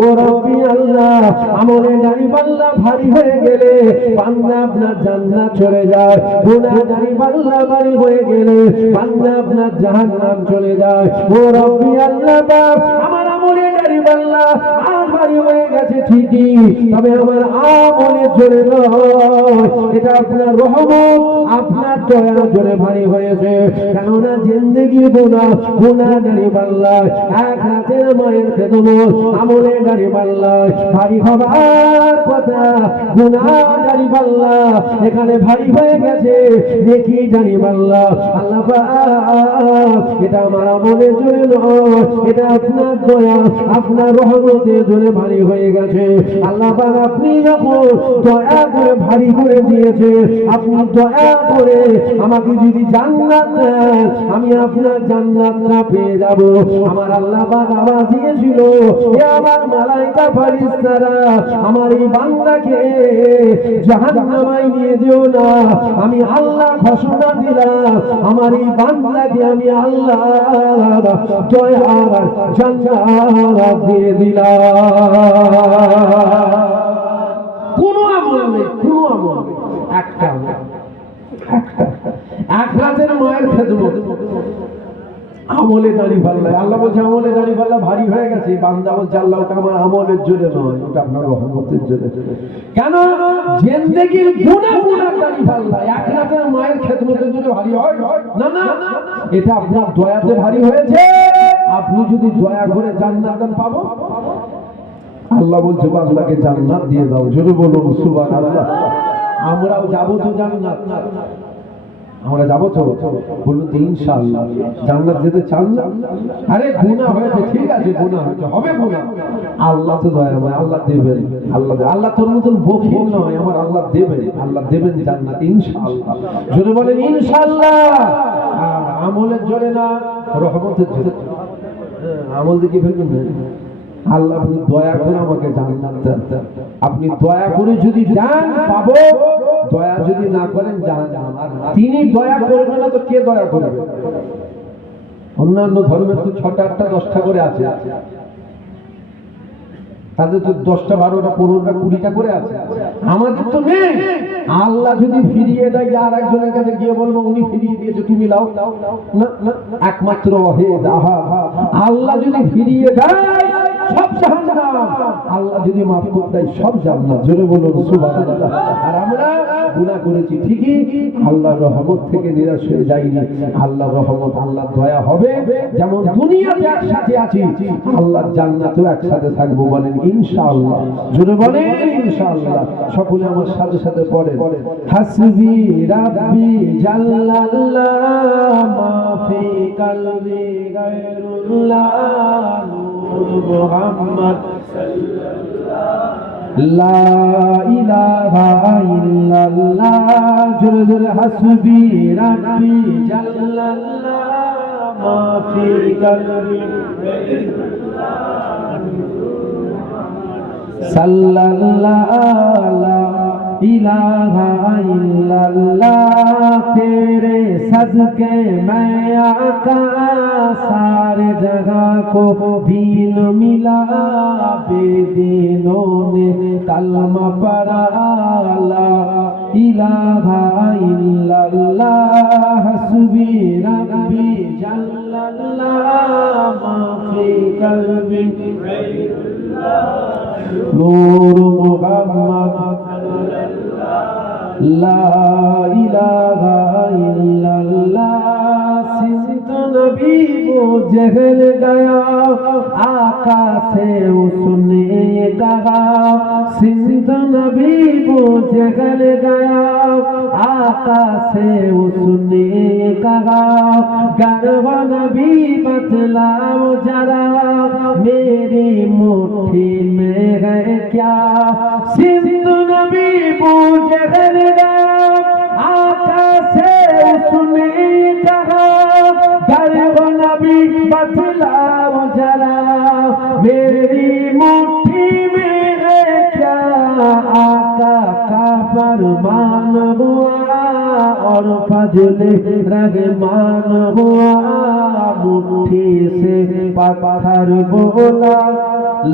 ও রব্বি আল্লাহ, আমলে দাড়ি পাল্লা ভারী হয়ে গেলে বান্দা আপনার জান্নাত চলে যায়, গুনাহ দাড়ি পাল্লা ভারী হয়ে গেলে বান্দা আপনার জাহান্নাম চলে যায়। ও রব্বি আল্লাহ পাক, আমার আমলে দাড়ি পাল্লা ভারী হয়ে গেছে ঠিকই, তবে আমার আমলের জোরে নয়, এটা আপনার রহমত, আপনার দয়ার জোরে ভারী হয়েছে। কেননা জিন্দেগি গুনাহ দাড়ি পাল্লায়, এক রাতের মায়ের খেদমত আমলে দাড়ি পাল্লায় ভারী হবার কথা, গুনাহ দাড়ি পাল্লা এখানে ভারী হয়ে গেছে, নেকি দাড়ি পাল্লা আল্লাহ পাক এটা আমার আমলের জোরে নয়, এটা আপনার দয়া, আপনার রহমতের জোরে ভারী হয়ে গেছে। আল্লাহ পাক আপনি যখন দয়া করে ভারী করে দিয়েছে, আপনি দয়া করে আমাকে যদি জান্নাত দেন, আমি আপনার জান্নাতটা পেয়ে যাব। আমার আল্লাহ পাক আওয়াজ দিয়েছিল, এ আমার মালাইকা ফারিস্তারা, আমার এই বান্দাকে জাহান্নামে নিয়ে যেও না, আমি আল্লাহ ঘোষণা দিলাম, আমার এই বান্দাকে আমি আল্লাহ দয়ার জান্নাত দিয়ে দিলাম। কোনো আমল নেই, কোনো আমল নেই, একটা এক রাতের মায়ের খেদমত আমলে দাড়ি পাল্লায়, আল্লাহ বলছে আমলে দাড়ি পাল্লা ভারী হয়ে গেছে, বান্দা বলছে আল্লাহ ওটা আমার আমলের জোরে নয়, ওটা আপনার রহমতের জোরে। কেন? জিন্দেগির গুনাহ দাড়ি পাল্লা এক রাতের মায়ের খেদমতের জন্য ভারী হয় না, না, এটা আপনার দয়াতে ভারী হয়েছে। আপনি যদি দয়া করে জান্নাত পাবো, আল্লাহ বলছে বান্দাকে জান্নাত দিয়ে দাও। জোরে বলুন সুবহানাল্লাহ। আমরাও যাবো তো জান্নাত, আমরা যাবো তো, বলুন তো ইনশাআল্লাহ। জান্নাত যেতে চান না? আরে গুনাহ হয়েছে, ঠিক আছে, গুনাহ হয়েছে, হবে গুনাহ, আল্লাহ তো দয়াময়, আল্লাহ দেবেন, আল্লাহ তোর মতন বখিল নয়, আমার আল্লাহ দেবেন, আল্লাহ দেবেন জান্নাত ইনশাআল্লাহ। জোরে বলেন ইনশাআল্লাহ। আমলের জোরে না, রহমতের জোরে। আমল দেখে ফেলবেন না, আল্লাহ আপনি দয়া করে আমাকে জান্নাত দেন, আপনি দয়া করে যদি দেন পাবো, দয়া যদি না করেন জাহান্নাম। আর তিনি দয়া করবেন না তো কে দয়া করবে? অন্যান্য ধর্মের তো 6টা 8টা 10টা করে আছে, তাদের তো 10টা 12টা 15টা 20টা করে আছে, আমাদের তো নেই। আল্লাহ যদি ফিরিয়ে দেয়, আর একজনের কাছে গিয়ে বলবো উনি ফিরিয়ে দিয়েছে তুমি লাও না, একমাত্র আল্লাহ যদি ফিরিয়ে দেয় সব জাহান্নাম, আল্লাহ যদি মাফ করে দেয় সব জান্নাত। জোরে বলুন সুবহানাল্লাহ। আর আমরা গুনাহ করেছি ঠিকই, আল্লাহর রহমত থেকে নিরাশ হয়ে যাইনি। আল্লাহর রহমত, আল্লাহর দয়া হবে, যেমন দুনিয়াতে একসাথে আছি আল্লাহর জান্নাতেও একসাথে থাকবো। বলেন ইনশাআল্লাহ। জোরে বলেন ইনশাআল্লাহ। সকলে আমার সাথে সাথে পড়েন, হাসবি রাব্বি জাল্লাল্লাহ মা ফি কলবি গায়রুল্লাহ মুহাম্মদ লা ইলাহা ইল্লাল্লাহ। জোরে জোরে হাসবি রাব্বি জাল্লাল্লাহ মা ফি কলবি সাল্লাল্লাহু इलाहा इल्लल्लाह। तेरे सदके मैं आका सारे जगह को दीन मिला, बेदीनों ने कलमा पढ़ा ला इलाहा इल्लल्लाह। हस्बी रब्बी जल्लल्लाह मा फी कल्बी नूर मुहम्मद ला इलाहा इल्लल्लाह। सिमत नबी वो जहल गया आका से उसने कहा सिंध नबी वो जहल गया आका से उसने कहा गर्व नबी बतलाओ जरा मेरी मुट्ठी में है क्या सिंध नबी वो जहल गया आका से उसने कहा गर्व नबी बतलाओ जरा मेरी मुट्ठी में है क्या आका का फरमान हुआ और फजले रहमान हुआ मुट्ठी से पत्थर बोला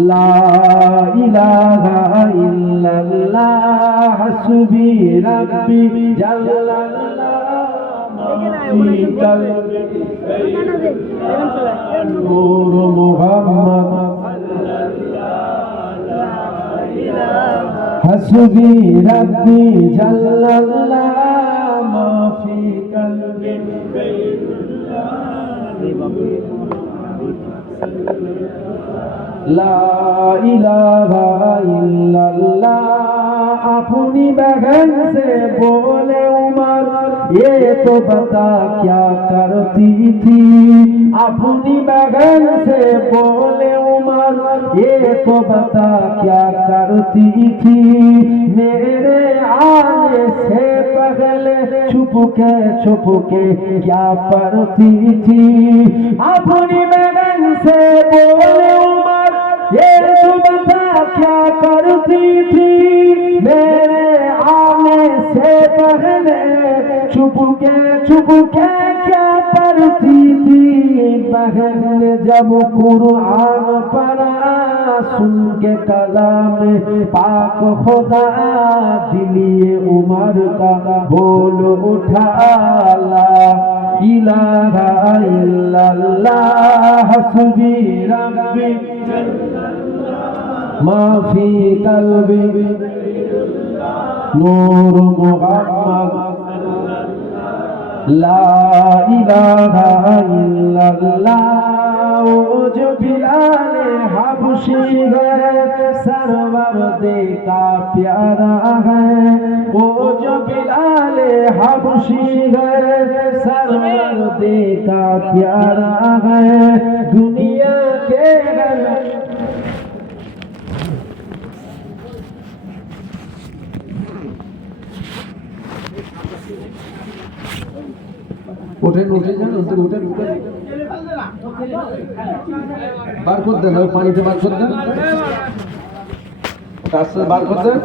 ला इलाहा इल्लल्लाह हस्बी रब्बी जल्लल्लाह नूर मुहम्मद हस्बी रब्बी जल्लल्लाह माफी कल्बी ला इलाहा इल्लल्लाह अपनी बहन से बोले उमर ये तो बता क्या करती थी अपनी बहन से बोले उमर ये तो बता क्या करती थी मेरे आने से पहले छुप के क्या पढ़ती थी अपनी बहन से बोले उमर ये तो बता क्या करती थी मेरे आने से पहले छुप के क्या पढ़ती थी बहन ने जब कुरान पढ़ा सुन के कलाम पाक खुदा दिलिए उमर का बोल उठा ला इलाहा इल्लल्लाह हस्बी रब्बी माफी कल्बी नूर मुहम्मद ला इलाहा इल्लल्लाह जो बिलाल हबशी है सरवर देखा प्यारा है वो जो बिलाल हबशी है सरवर देखा प्यारा है दुनिया के उठेन जान उठेन বার করতেন ওই পানিতে বার করতেন বার করতেন